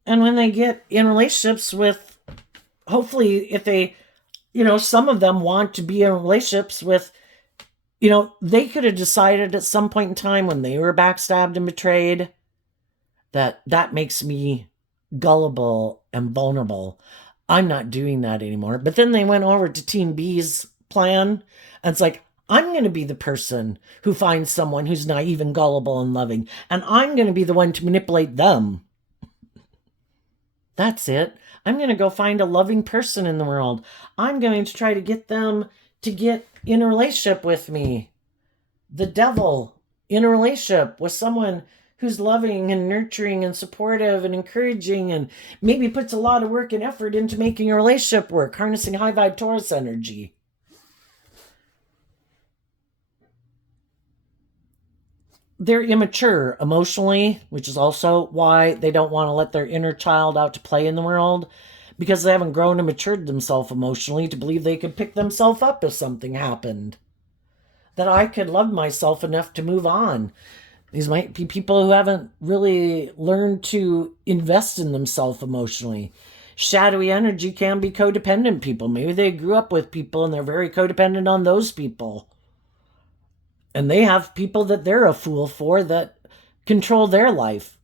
And when they get in relationships with, hopefully, if they, some of them want to be in relationships with, they could have decided at some point in time when they were backstabbed and betrayed that makes me gullible and vulnerable. I'm not doing that anymore. But then they went over to Team B's plan, and it's like, I'm going to be the person who finds someone who's naive and gullible and loving, and I'm going to be the one to manipulate them. That's it. I'm going to go find a loving person in the world. I'm going to try to get them to get in a relationship with me. The devil in a relationship with someone who's loving and nurturing and supportive and encouraging, and maybe puts a lot of work and effort into making a relationship work, harnessing high vibe Taurus energy. They're immature emotionally, which is also why they don't want to let their inner child out to play in the world, because they haven't grown and matured themselves emotionally to believe they could pick themselves up if something happened. That I could love myself enough to move on. These might be people who haven't really learned to invest in themselves emotionally. Shadowy energy can be codependent people. Maybe they grew up with people and they're very codependent on those people. And they have people that they're a fool for that control their life.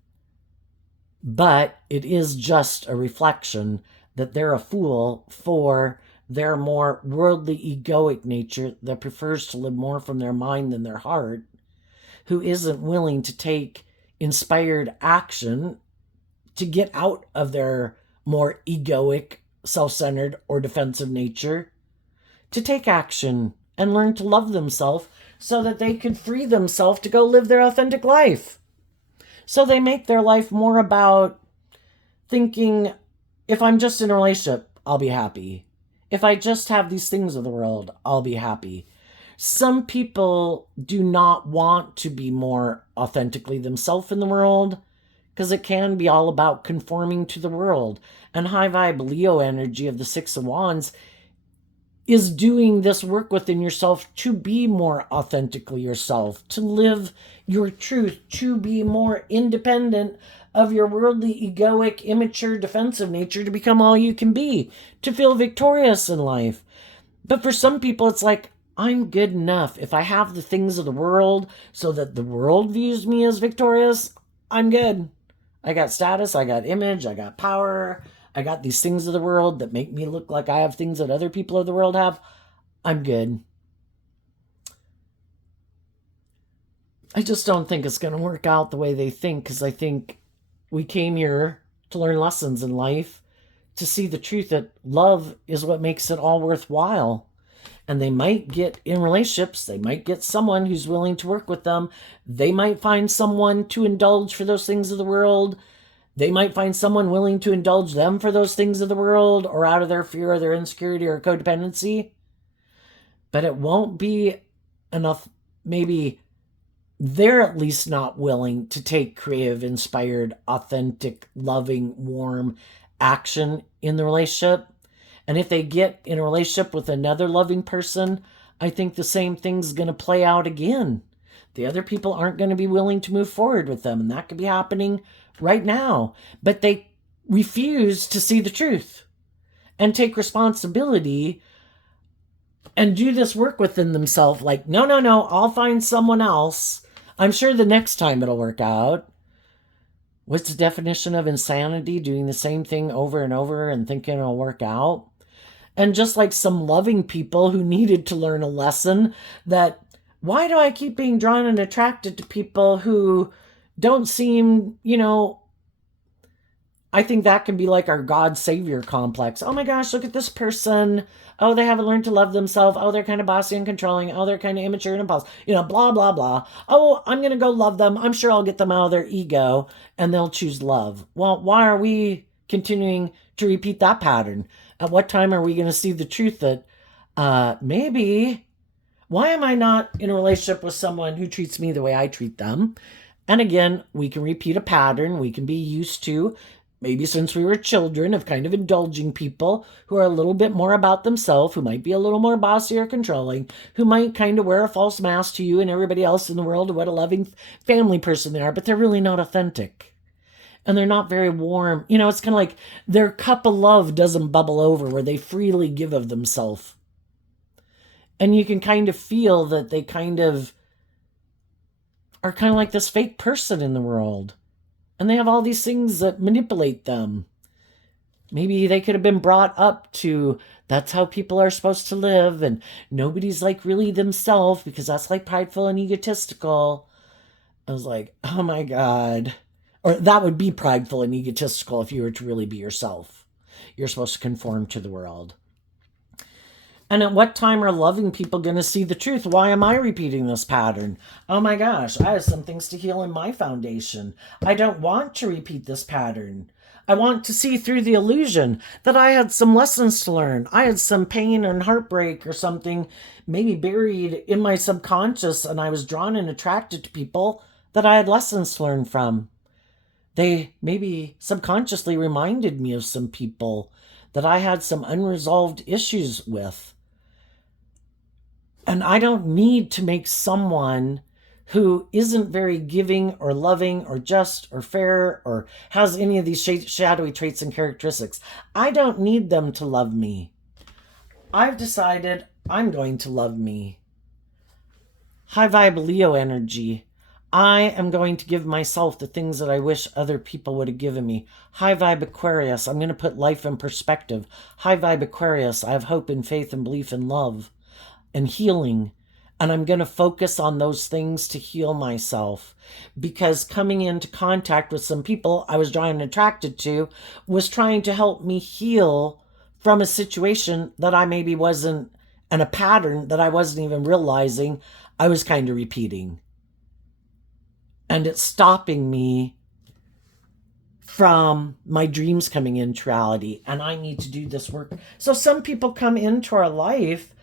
But it is just a reflection that they're a fool for their more worldly, egoic nature that prefers to live more from their mind than their heart, who isn't willing to take inspired action to get out of their more egoic, self-centered, or defensive nature, to take action and learn to love themselves so that they can free themselves to go live their authentic life. So they make their life more about thinking, if I'm just in a relationship, I'll be happy. If I just have these things of the world, I'll be happy. Some people do not want to be more authentically themselves in the world, because it can be all about conforming to the world. And high vibe Leo energy of the Six of Wands is doing this work within yourself to be more authentically yourself, to live your truth, to be more independent of your worldly, egoic, immature, defensive nature, to become all you can be, to feel victorious in life. But for some people, it's like, I'm good enough. If I have the things of the world so that the world views me as victorious, I'm good. I got status, I got image, I got power, I got these things of the world that make me look like I have things that other people of the world have. I'm good. I just don't think it's going to work out the way they think, because I think we came here to learn lessons in life, to see the truth that love is what makes it all worthwhile. And they might get in relationships, they might get someone who's willing to work with them. They might find someone to indulge for those things of the world. They might find someone willing to indulge them for those things of the world, or out of their fear or their insecurity or codependency. But it won't be enough. Maybe they're at least not willing to take creative, inspired, authentic, loving, warm action in the relationship. And if they get in a relationship with another loving person, I think the same thing's going to play out again. The other people aren't going to be willing to move forward with them, and that could be happening right now. But they refuse to see the truth and take responsibility and do this work within themselves. Like, no, I'll find someone else. I'm sure the next time it'll work out. What's the definition of insanity? Doing the same thing over and over and thinking it'll work out. And just like some loving people who needed to learn a lesson that why do I keep being drawn and attracted to people who don't seem, I think that can be like our God Savior complex. Oh my gosh, look at this person. Oh, they haven't learned to love themselves. Oh, they're kind of bossy and controlling. Oh, they're kind of immature and impulsive. Blah, blah, blah. Oh, I'm going to go love them. I'm sure I'll get them out of their ego and they'll choose love. Well, why are we continuing to repeat that pattern? At what time are we going to see the truth that maybe, why am I not in a relationship with someone who treats me the way I treat them? And again, we can repeat a pattern. We can be used to, maybe since we were children, of kind of indulging people who are a little bit more about themselves, who might be a little more bossy or controlling, who might kind of wear a false mask to you and everybody else in the world of what a loving family person they are, but they're really not authentic. And they're not very warm. It's kind of like their cup of love doesn't bubble over where they freely give of themselves. And you can kind of feel that they kind of are kind of like this fake person in the world. And they have all these things that manipulate them. Maybe they could have been brought up to that's how people are supposed to live, and nobody's like really themselves because that's like prideful and egotistical. I was like, oh my God. Or that would be prideful and egotistical if you were to really be yourself. You're supposed to conform to the world. And at what time are loving people going to see the truth? Why am I repeating this pattern? Oh my gosh, I have some things to heal in my foundation. I don't want to repeat this pattern. I want to see through the illusion that I had some lessons to learn. I had some pain and heartbreak or something maybe buried in my subconscious, and I was drawn and attracted to people that I had lessons to learn from. They maybe subconsciously reminded me of some people that I had some unresolved issues with. And I don't need to make someone who isn't very giving or loving or just or fair or has any of these shadowy traits and characteristics. I don't need them to love me. I've decided I'm going to love me. High vibe Leo energy. I am going to give myself the things that I wish other people would have given me. High vibe Aquarius. I'm going to put life in perspective. High vibe Aquarius. I have hope and faith and belief in love and healing. And I'm going to focus on those things to heal myself, because coming into contact with some people I was drawn and attracted to was trying to help me heal from a situation that I maybe wasn't, and a pattern that I wasn't even realizing I was kind of repeating. And it's stopping me from my dreams coming into reality. And I need to do this work. So some people come into our life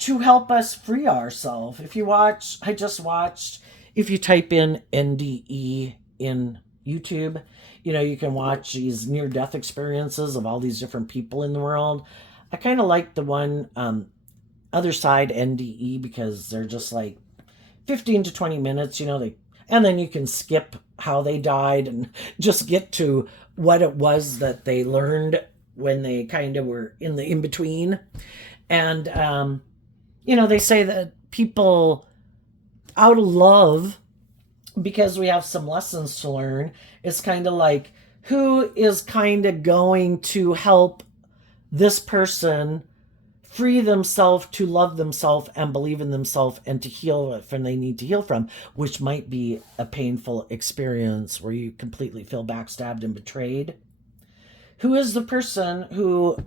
to help us free ourselves. If you watch, I just watched, if you type in NDE in YouTube, you can watch these near-death experiences of all these different people in the world. I kind of like the one, Other Side NDE, because they're just like 15 to 20 minutes, and then you can skip how they died and just get to what it was that they learned when they kind of were in the in-between. And, they say that people out of love, because we have some lessons to learn, it's kind of like, who is kind of going to help this person free themselves to love themselves and believe in themselves and to heal from they need to heal from, which might be a painful experience where you completely feel backstabbed and betrayed. Who is the person who,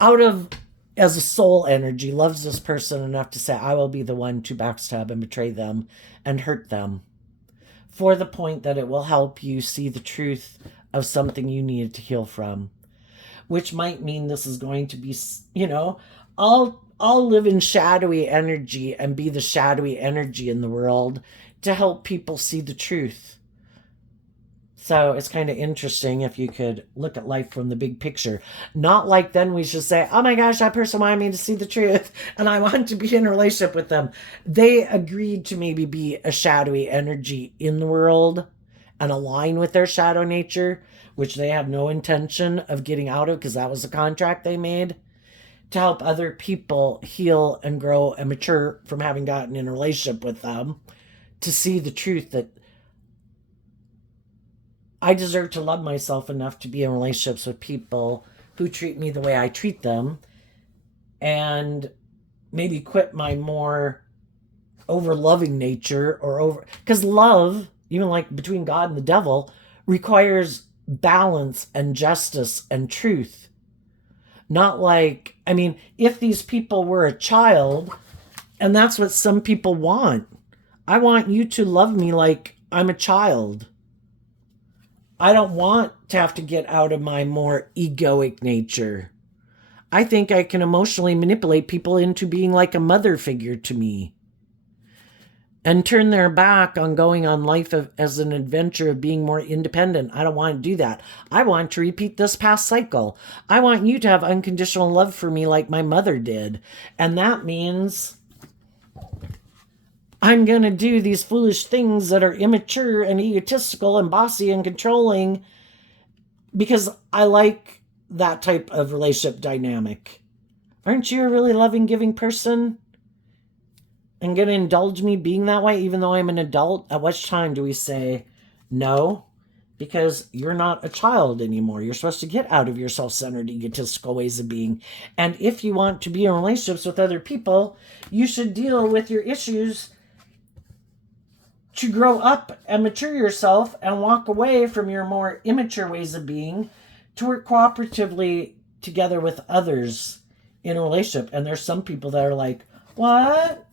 as a soul energy, loves this person enough to say, I will be the one to backstab and betray them and hurt them, for the point that it will help you see the truth of something you needed to heal from. Which might mean this is going to be, I'll live in shadowy energy and be the shadowy energy in the world to help people see the truth. So it's kind of interesting if you could look at life from the big picture. Not like then we should say, oh my gosh, that person wanted me to see the truth and I want to be in a relationship with them. They agreed to maybe be a shadowy energy in the world and align with their shadow nature, which they have no intention of getting out of because that was the contract they made, to help other people heal and grow and mature from having gotten in a relationship with them, to see the truth that I deserve to love myself enough to be in relationships with people who treat me the way I treat them, and maybe quit my more over loving nature, or over, because love, even like between God and the devil, requires balance and justice and truth. Not like, I mean, if these people were a child, and that's what some people want, I want you to love me like I'm a child. I don't want to have to get out of my more egoic nature. I think I can emotionally manipulate people into being like a mother figure to me, and turn their back on going on life as an adventure of being more independent. I don't want to do that. I want to repeat this past cycle. I want you to have unconditional love for me like my mother did. And that means I'm going to do these foolish things that are immature and egotistical and bossy and controlling, because I like that type of relationship dynamic. Aren't you a really loving, giving person? And going to indulge me being that way, even though I'm an adult? At which time do we say no? Because you're not a child anymore. You're supposed to get out of your self-centered, egotistical ways of being. And if you want to be in relationships with other people, you should deal with your issues to grow up and mature yourself and walk away from your more immature ways of being to work cooperatively together with others in a relationship. And there's some people that are like, what?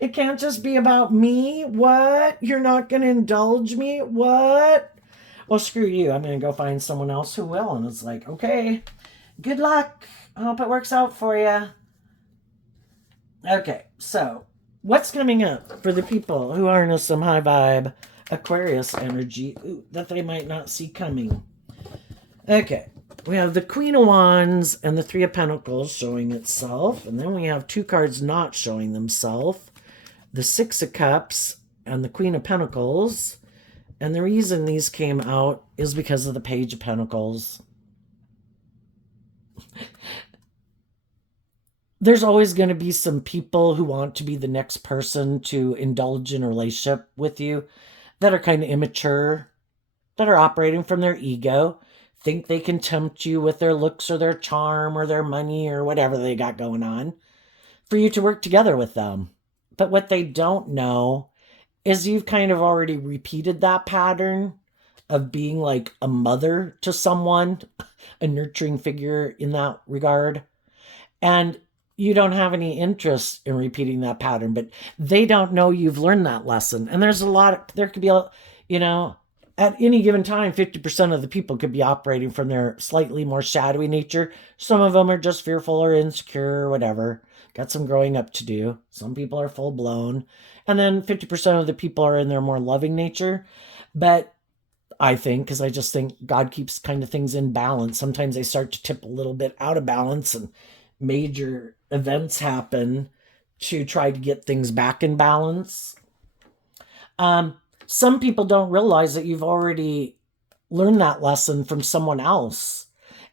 It can't just be about me? What? You're not going to indulge me? What? Well, screw you. I'm going to go find someone else who will. And it's like, okay, good luck. I hope it works out for you. Okay, so what's coming up for the people who are in some high vibe Aquarius energy that they might not see coming? Okay, we have the Queen of Wands and the Three of Pentacles showing itself. And then we have two cards not showing themselves. The Six of Cups and the Queen of Pentacles. And the reason these came out is because of the Page of Pentacles. There's always going to be some people who want to be the next person to indulge in a relationship with you that are kind of immature, that are operating from their ego, think they can tempt you with their looks or their charm or their money or whatever they got going on for you to work together with them. But what they don't know is you've kind of already repeated that pattern of being like a mother to someone, a nurturing figure in that regard. And you don't have any interest in repeating that pattern, but they don't know you've learned that lesson. And there's a lot, there could be, at any given time, 50% of the people could be operating from their slightly more shadowy nature. Some of them are just fearful or insecure or whatever. Got some growing up to do. Some people are full blown. And then 50% of the people are in their more loving nature. But I think, because I just think God keeps kind of things in balance. Sometimes they start to tip a little bit out of balance and major events happen to try to get things back in balance. Some people don't realize that you've already learned that lesson from someone else.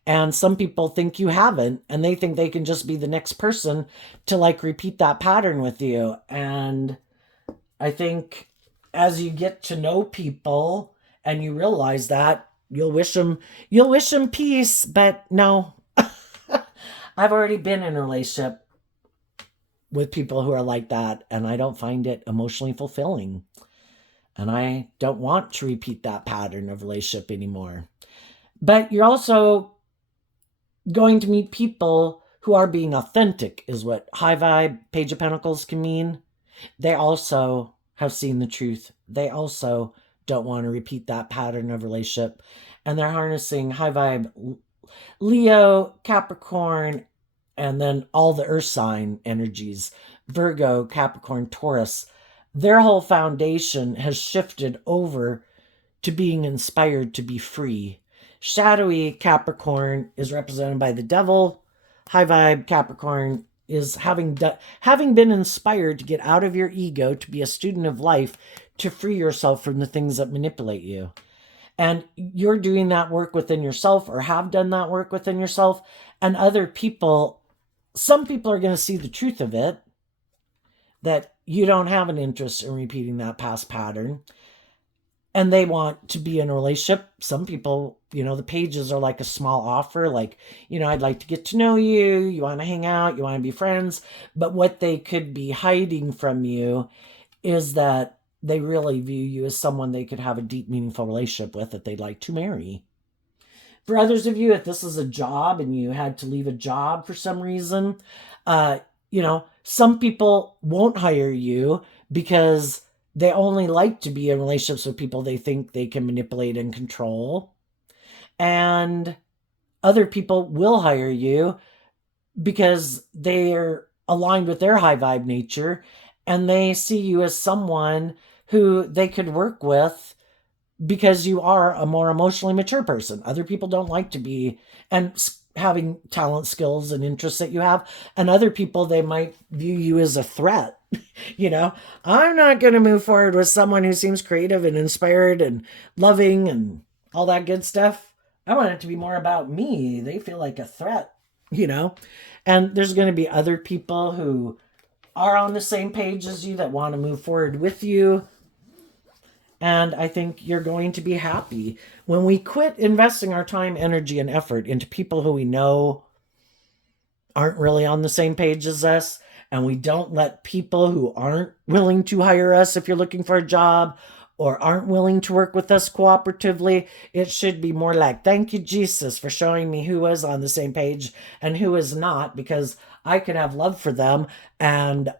And some people think you haven't, and they think they can just be the next person to like repeat that pattern with you. And I think as you get to know people and you realize that, you'll wish them peace. But no, I've already been in a relationship with people who are like that, and I don't find it emotionally fulfilling. And I don't want to repeat that pattern of relationship anymore. But you're also going to meet people who are being authentic, is what high vibe Page of Pentacles can mean. They also have seen the truth. They also don't want to repeat that pattern of relationship. And they're harnessing high vibe Leo, Capricorn, and then all the earth sign energies, Virgo, Capricorn, Taurus. Their whole foundation has shifted over to being inspired to be free. Shadowy Capricorn is represented by the devil. High vibe Capricorn is having been inspired to get out of your ego, to be a student of life, to free yourself from the things that manipulate you. And you're doing that work within yourself, or have done that work within yourself. And other people, some people are going to see the truth of it, that you don't have an interest in repeating that past pattern. and they want to be in a relationship. Some people, the pages are like a small offer, like, I'd like to get to know you. You want to hang out, you want to be friends. But what they could be hiding from you is that they really view you as someone they could have a deep, meaningful relationship with, that they'd like to marry. For others of you, if this is a job and you had to leave a job for some reason, some people won't hire you because they only like to be in relationships with people they think they can manipulate and control. And other people will hire you because they're aligned with their high vibe nature, and they see you as someone who they could work with because you are a more emotionally mature person. Other people don't like to be and having talent, skills, and interests that you have. And other people, they might view you as a threat. I'm not going to move forward with someone who seems creative and inspired and loving and all that good stuff. I want it to be more about me. They feel like a threat, And there's going to be other people who are on the same page as you that want to move forward with you. And I think you're going to be happy when we quit investing our time, energy, and effort into people who we know aren't really on the same page as us. And we don't let people who aren't willing to hire us if you're looking for a job or aren't willing to work with us cooperatively. It should be more like, thank you, Jesus, for showing me who is on the same page and who is not, because I could have love for them and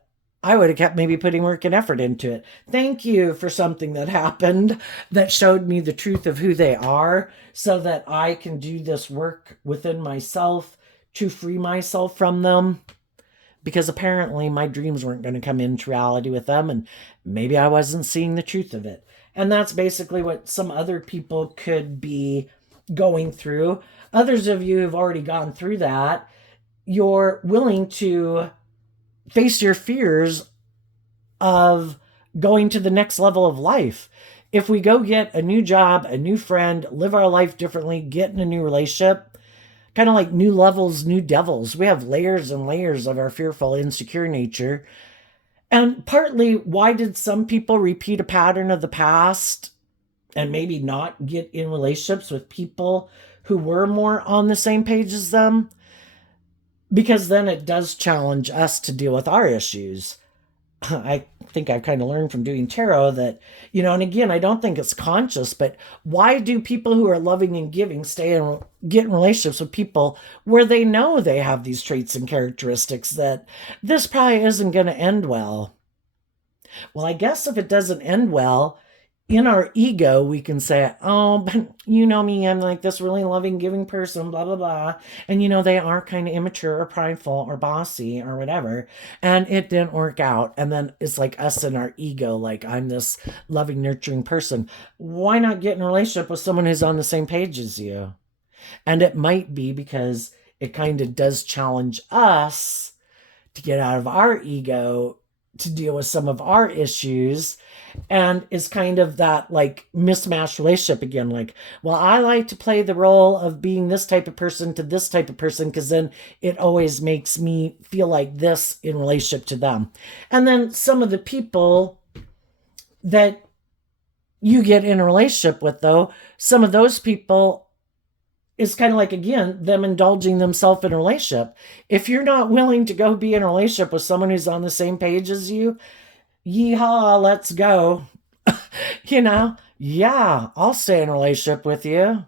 I would have kept maybe putting work and effort into it. Thank you for something that happened that showed me the truth of who they are so that I can do this work within myself to free myself from them. Because apparently my dreams weren't going to come into reality with them, and maybe I wasn't seeing the truth of it. And that's basically what some other people could be going through. Others of you have already gone through that. You're willing to face your fears of going to the next level of life. If we go get a new job, a new friend, live our life differently, get in a new relationship, kind of like new levels, new devils. We have layers and layers of our fearful, insecure nature. And partly, why did some people repeat a pattern of the past and maybe not get in relationships with people who were more on the same page as them? Because then it does challenge us to deal with our issues. I think I've kind of learned from doing tarot that, and again, I don't think it's conscious, but why do people who are loving and giving get in relationships with people where they know they have these traits and characteristics that this probably isn't going to end well? Well, I guess if it doesn't end well, in our ego, we can say, oh, but you know me, I'm like this really loving, giving person, blah, blah, blah. And, they are kind of immature or prideful or bossy or whatever. And it didn't work out. And then it's like us in our ego, like I'm this loving, nurturing person. Why not get in a relationship with someone who's on the same page as you? And it might be because it kind of does challenge us to get out of our ego to deal with some of our issues, and is kind of that like mismatched relationship again. Like, well, I like to play the role of being this type of person to this type of person because then it always makes me feel like this in relationship to them. And then some of the people that you get in a relationship with, though, some of those people is kind of like, again, them indulging themselves in a relationship. If you're not willing to go be in a relationship with someone who's on the same page as you, yeehaw, let's go. Yeah, I'll stay in a relationship with you.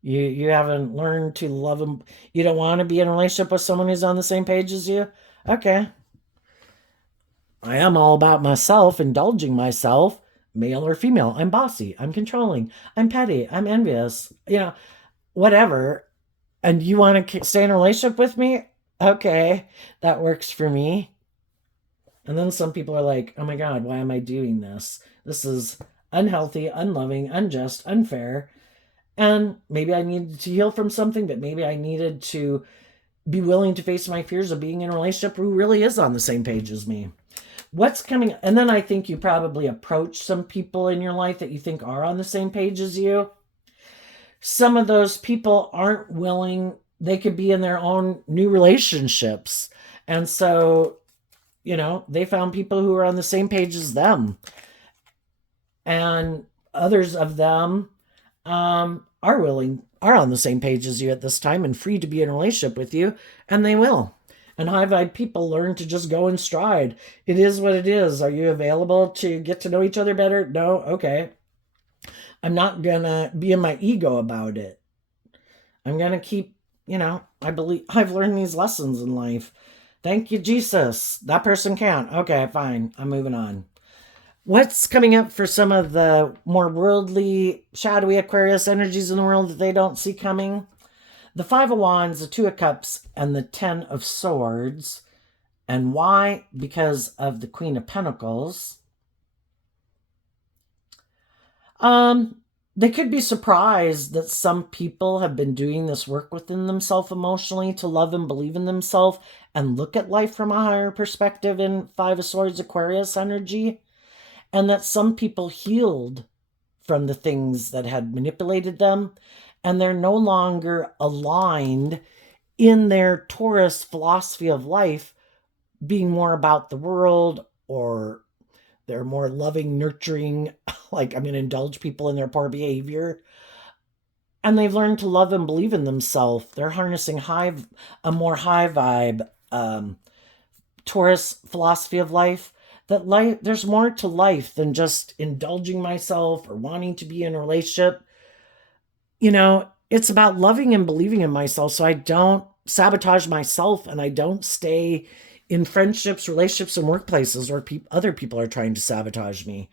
You haven't learned to love them. You don't want to be in a relationship with someone who's on the same page as you? Okay. I am all about myself, indulging myself, male or female. I'm bossy. I'm controlling. I'm petty. I'm envious. Whatever. And you want to stay in a relationship with me? Okay, that works for me. And then some people are like, oh my God, why am I doing this? This is unhealthy, unloving, unjust, unfair. And maybe I needed to heal from something, but maybe I needed to be willing to face my fears of being in a relationship who really is on the same page as me. What's coming? And then I think you probably approach some people in your life that you think are on the same page as you. Some of those people aren't willing. They could be in their own new relationships. And so, they found people who are on the same page as them. And others of them are on the same page as you at this time and free to be in a relationship with you, and they will. And high vibe people learn to just go in stride. It is what it is. Are you available to get to know each other better? No? Okay. I'm not gonna be in my ego about it. I'm gonna keep, I believe I've learned these lessons in life. Thank you, Jesus. That person can't. Okay, fine. I'm moving on. What's coming up for some of the more worldly, shadowy Aquarius energies in the world that they don't see coming? The Five of Wands, the Two of Cups, and the Ten of Swords. And why? Because of the Queen of Pentacles. They could be surprised that some people have been doing this work within themselves emotionally to love and believe in themselves and look at life from a higher perspective in Five of Swords Aquarius energy. And that some people healed from the things that had manipulated them, and they're no longer aligned in their Taurus philosophy of life, being more about the world, or they're more loving, nurturing, like I'm going to indulge people in their poor behavior. And they've learned to love and believe in themselves. They're harnessing a more high vibe Taurus philosophy of life. That life, there's more to life than just indulging myself or wanting to be in a relationship. It's about loving and believing in myself so I don't sabotage myself and I don't stay in friendships, relationships, and workplaces where other people are trying to sabotage me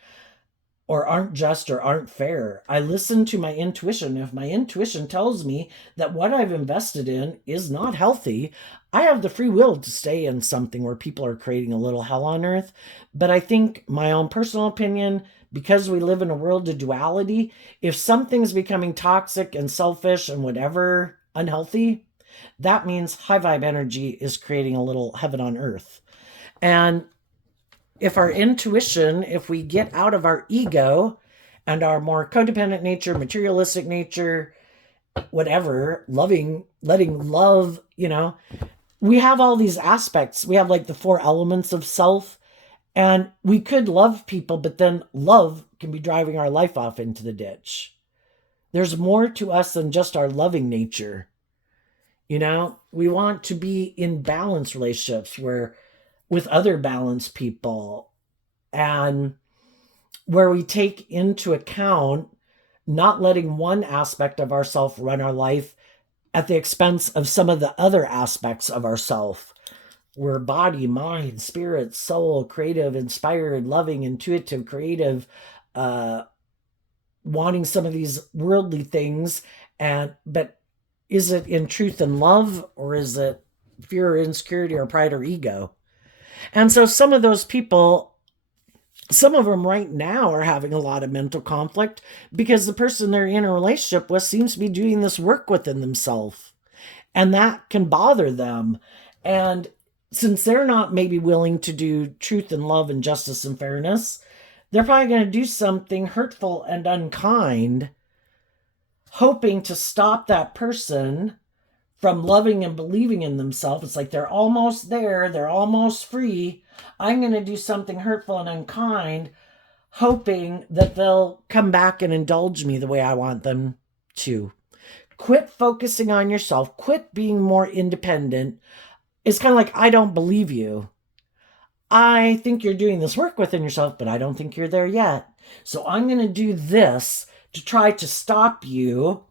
or aren't just or aren't fair. I listen to my intuition. If my intuition tells me that what I've invested in is not healthy, I have the free will to stay in something where people are creating a little hell on earth. But I think, my own personal opinion, because we live in a world of duality, if something's becoming toxic and selfish and whatever, unhealthy, that means high vibe energy is creating a little heaven on earth. And if our intuition, if we get out of our ego and our more codependent nature, materialistic nature, whatever, letting love, we have all these aspects. We have like the 4 elements of self, and we could love people, but then love can be driving our life off into the ditch. There's more to us than just our loving nature. We want to be in balanced relationships with other balanced people, and where we take into account not letting one aspect of ourself run our life at the expense of some of the other aspects of ourself. We're body, mind, spirit, soul, creative, inspired, loving, intuitive, creative, wanting some of these worldly things, but is it in truth and love, or is it fear or insecurity or pride or ego? And so some of those people, some of them right now are having a lot of mental conflict because the person they're in a relationship with seems to be doing this work within themselves. And that can bother them. And since they're not maybe willing to do truth and love and justice and fairness, they're probably going to do something hurtful and unkind, hoping to stop that person from loving and believing in themselves. It's like they're almost there, they're almost free. I'm going to do something hurtful and unkind, hoping that they'll come back and indulge me the way I want them to. Quit focusing on yourself. Quit being more independent. It's kind of like, I don't believe you. I think you're doing this work within yourself, but I don't think you're there yet. So I'm going to do this to try to stop you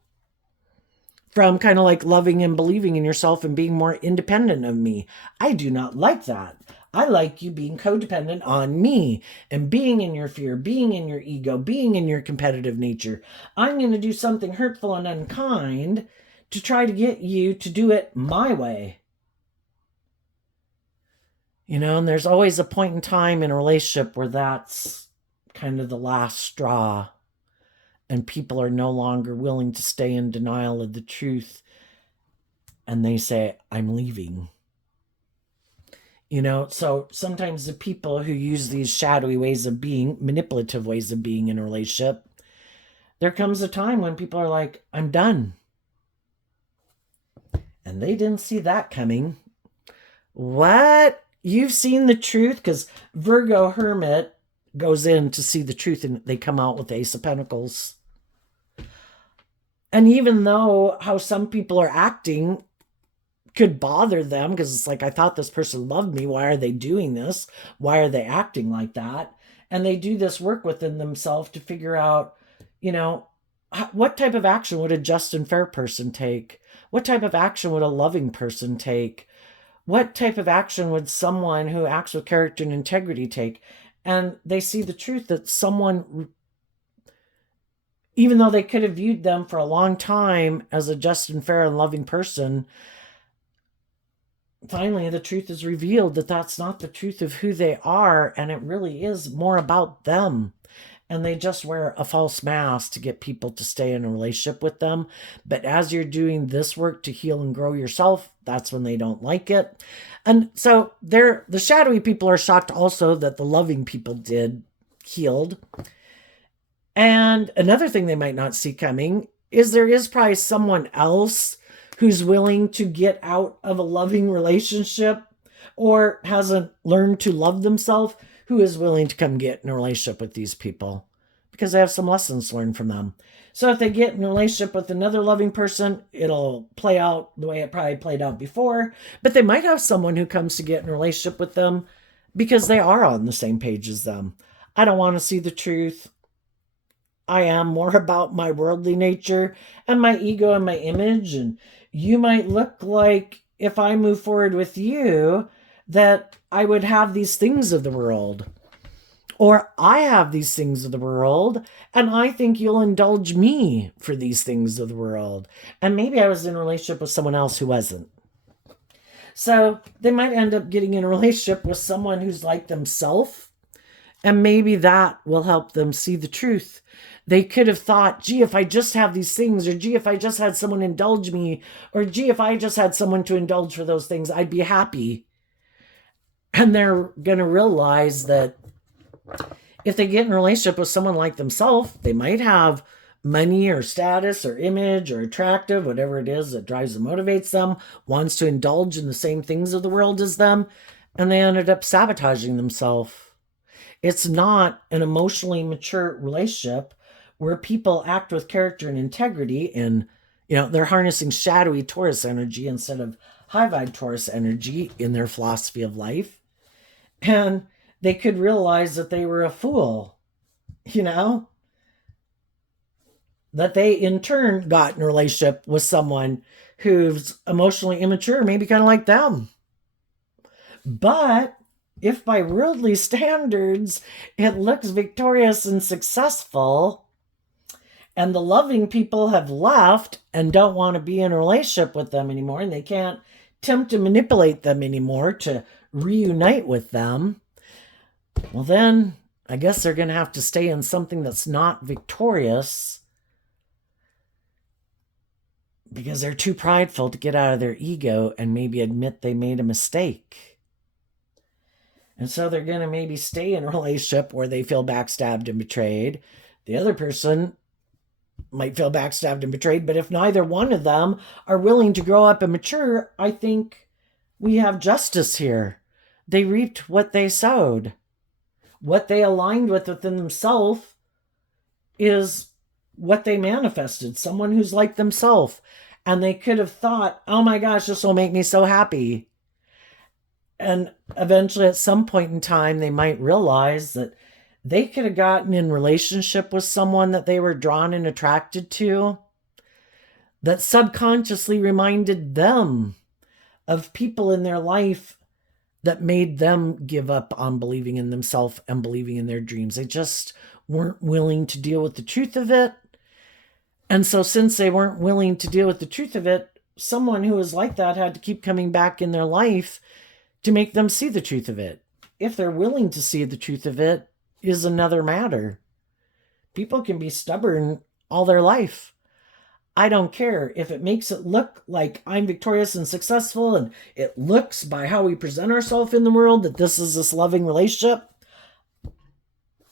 from kind of like loving and believing in yourself and being more independent of me. I do not like that. I like you being codependent on me and being in your fear, being in your ego, being in your competitive nature. I'm going to do something hurtful and unkind to try to get you to do it my way. And there's always a point in time in a relationship where that's kind of the last straw, and people are no longer willing to stay in denial of the truth, and they say, I'm leaving. So sometimes the people who use these shadowy ways of being, manipulative ways of being in a relationship, there comes a time when people are like, I'm done. And they didn't see that coming. What? You've seen the truth? Because Virgo Hermit, goes in to see the truth, and they come out with the Ace of Pentacles. And even though how some people are acting could bother them, because it's like, I thought this person loved me. Why are they doing this? Why are they acting like that? And they do this work within themselves to figure out, what type of action would a just and fair person take? What type of action would a loving person take? What type of action would someone who acts with character and integrity take? And they see the truth that someone, even though they could have viewed them for a long time as a just and fair and loving person, finally the truth is revealed that that's not the truth of who they are, and it really is more about them. And they just wear a false mask to get people to stay in a relationship with them. But as you're doing this work to heal and grow yourself, that's when they don't like it. And so the shadowy people are shocked also that the loving people healed. And another thing they might not see coming is there is probably someone else who's willing to get out of a loving relationship or hasn't learned to love themselves, who is willing to come get in a relationship with these people because they have some lessons learned from them. So if they get in a relationship with another loving person, it'll play out the way it probably played out before. But they might have someone who comes to get in a relationship with them because they are on the same page as them. I don't want to see the truth. I am more about my worldly nature and my ego and my image. And you might look like, if I move forward with you, that I would have these things of the world. Or I have these things of the world, and I think you'll indulge me for these things of the world. And maybe I was in a relationship with someone else who wasn't. So they might end up getting in a relationship with someone who's like themselves, and maybe that will help them see the truth. They could have thought, gee, if I just have these things, or gee, if I just had someone indulge me, or gee, if I just had someone to indulge for those things, I'd be happy. And they're going to realize that if they get in a relationship with someone like themselves, they might have money or status or image or attractive, whatever it is that drives and motivates them, wants to indulge in the same things of the world as them, and they ended up sabotaging themselves. It's not an emotionally mature relationship where people act with character and integrity, and they're harnessing shadowy Taurus energy instead of high vibe Taurus energy in their philosophy of life. And they could realize that they were a fool, that they in turn got in a relationship with someone who's emotionally immature, maybe kind of like them. But if by worldly standards it looks victorious and successful, and the loving people have left and don't want to be in a relationship with them anymore, and they can't tempt and manipulate them anymore to reunite with them, well then I guess they're going to have to stay in something that's not victorious because they're too prideful to get out of their ego and maybe admit they made a mistake. And so they're going to maybe stay in a relationship where they feel backstabbed and betrayed. The other person might feel backstabbed and betrayed, but if neither one of them are willing to grow up and mature, I think we have justice here. They reaped what they sowed. What they aligned with within themselves is what they manifested. Someone who's like themselves. And they could have thought, oh my gosh, this will make me so happy. And eventually at some point in time, they might realize that they could have gotten in relationship with someone that they were drawn and attracted to, that subconsciously reminded them of people in their life that made them give up on believing in themselves and believing in their dreams. They just weren't willing to deal with the truth of it. And so since they weren't willing to deal with the truth of it, someone who was like that had to keep coming back in their life to make them see the truth of it. If they're willing to see the truth of it is another matter. People can be stubborn all their life. I don't care if it makes it look like I'm victorious and successful, and it looks by how we present ourselves in the world that this is this loving relationship.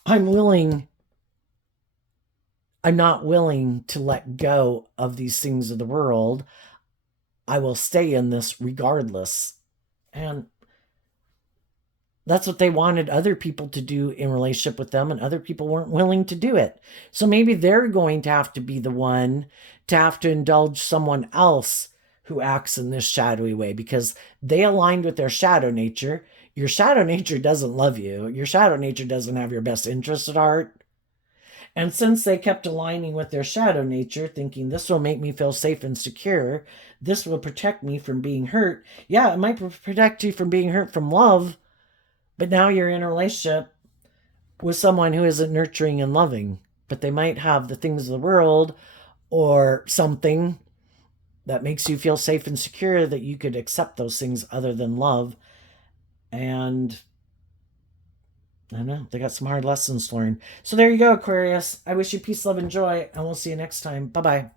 I'm not willing to let go of these things of the world. I will stay in this regardless. And That's what they wanted other people to do in relationship with them, and other people weren't willing to do it. So maybe they're going to have to be the one to have to indulge someone else who acts in this shadowy way because they aligned with their shadow nature. Your shadow nature doesn't love you. Your shadow nature doesn't have your best interest at heart. And since they kept aligning with their shadow nature, thinking this will make me feel safe and secure, this will protect me from being hurt. Yeah, it might protect you from being hurt from love, but now you're in a relationship with someone who isn't nurturing and loving, but they might have the things of the world or something that makes you feel safe and secure that you could accept those things other than love. And I don't know, they got some hard lessons to learn. So there you go, Aquarius. I wish you peace, love, and joy, and we'll see you next time. Bye bye.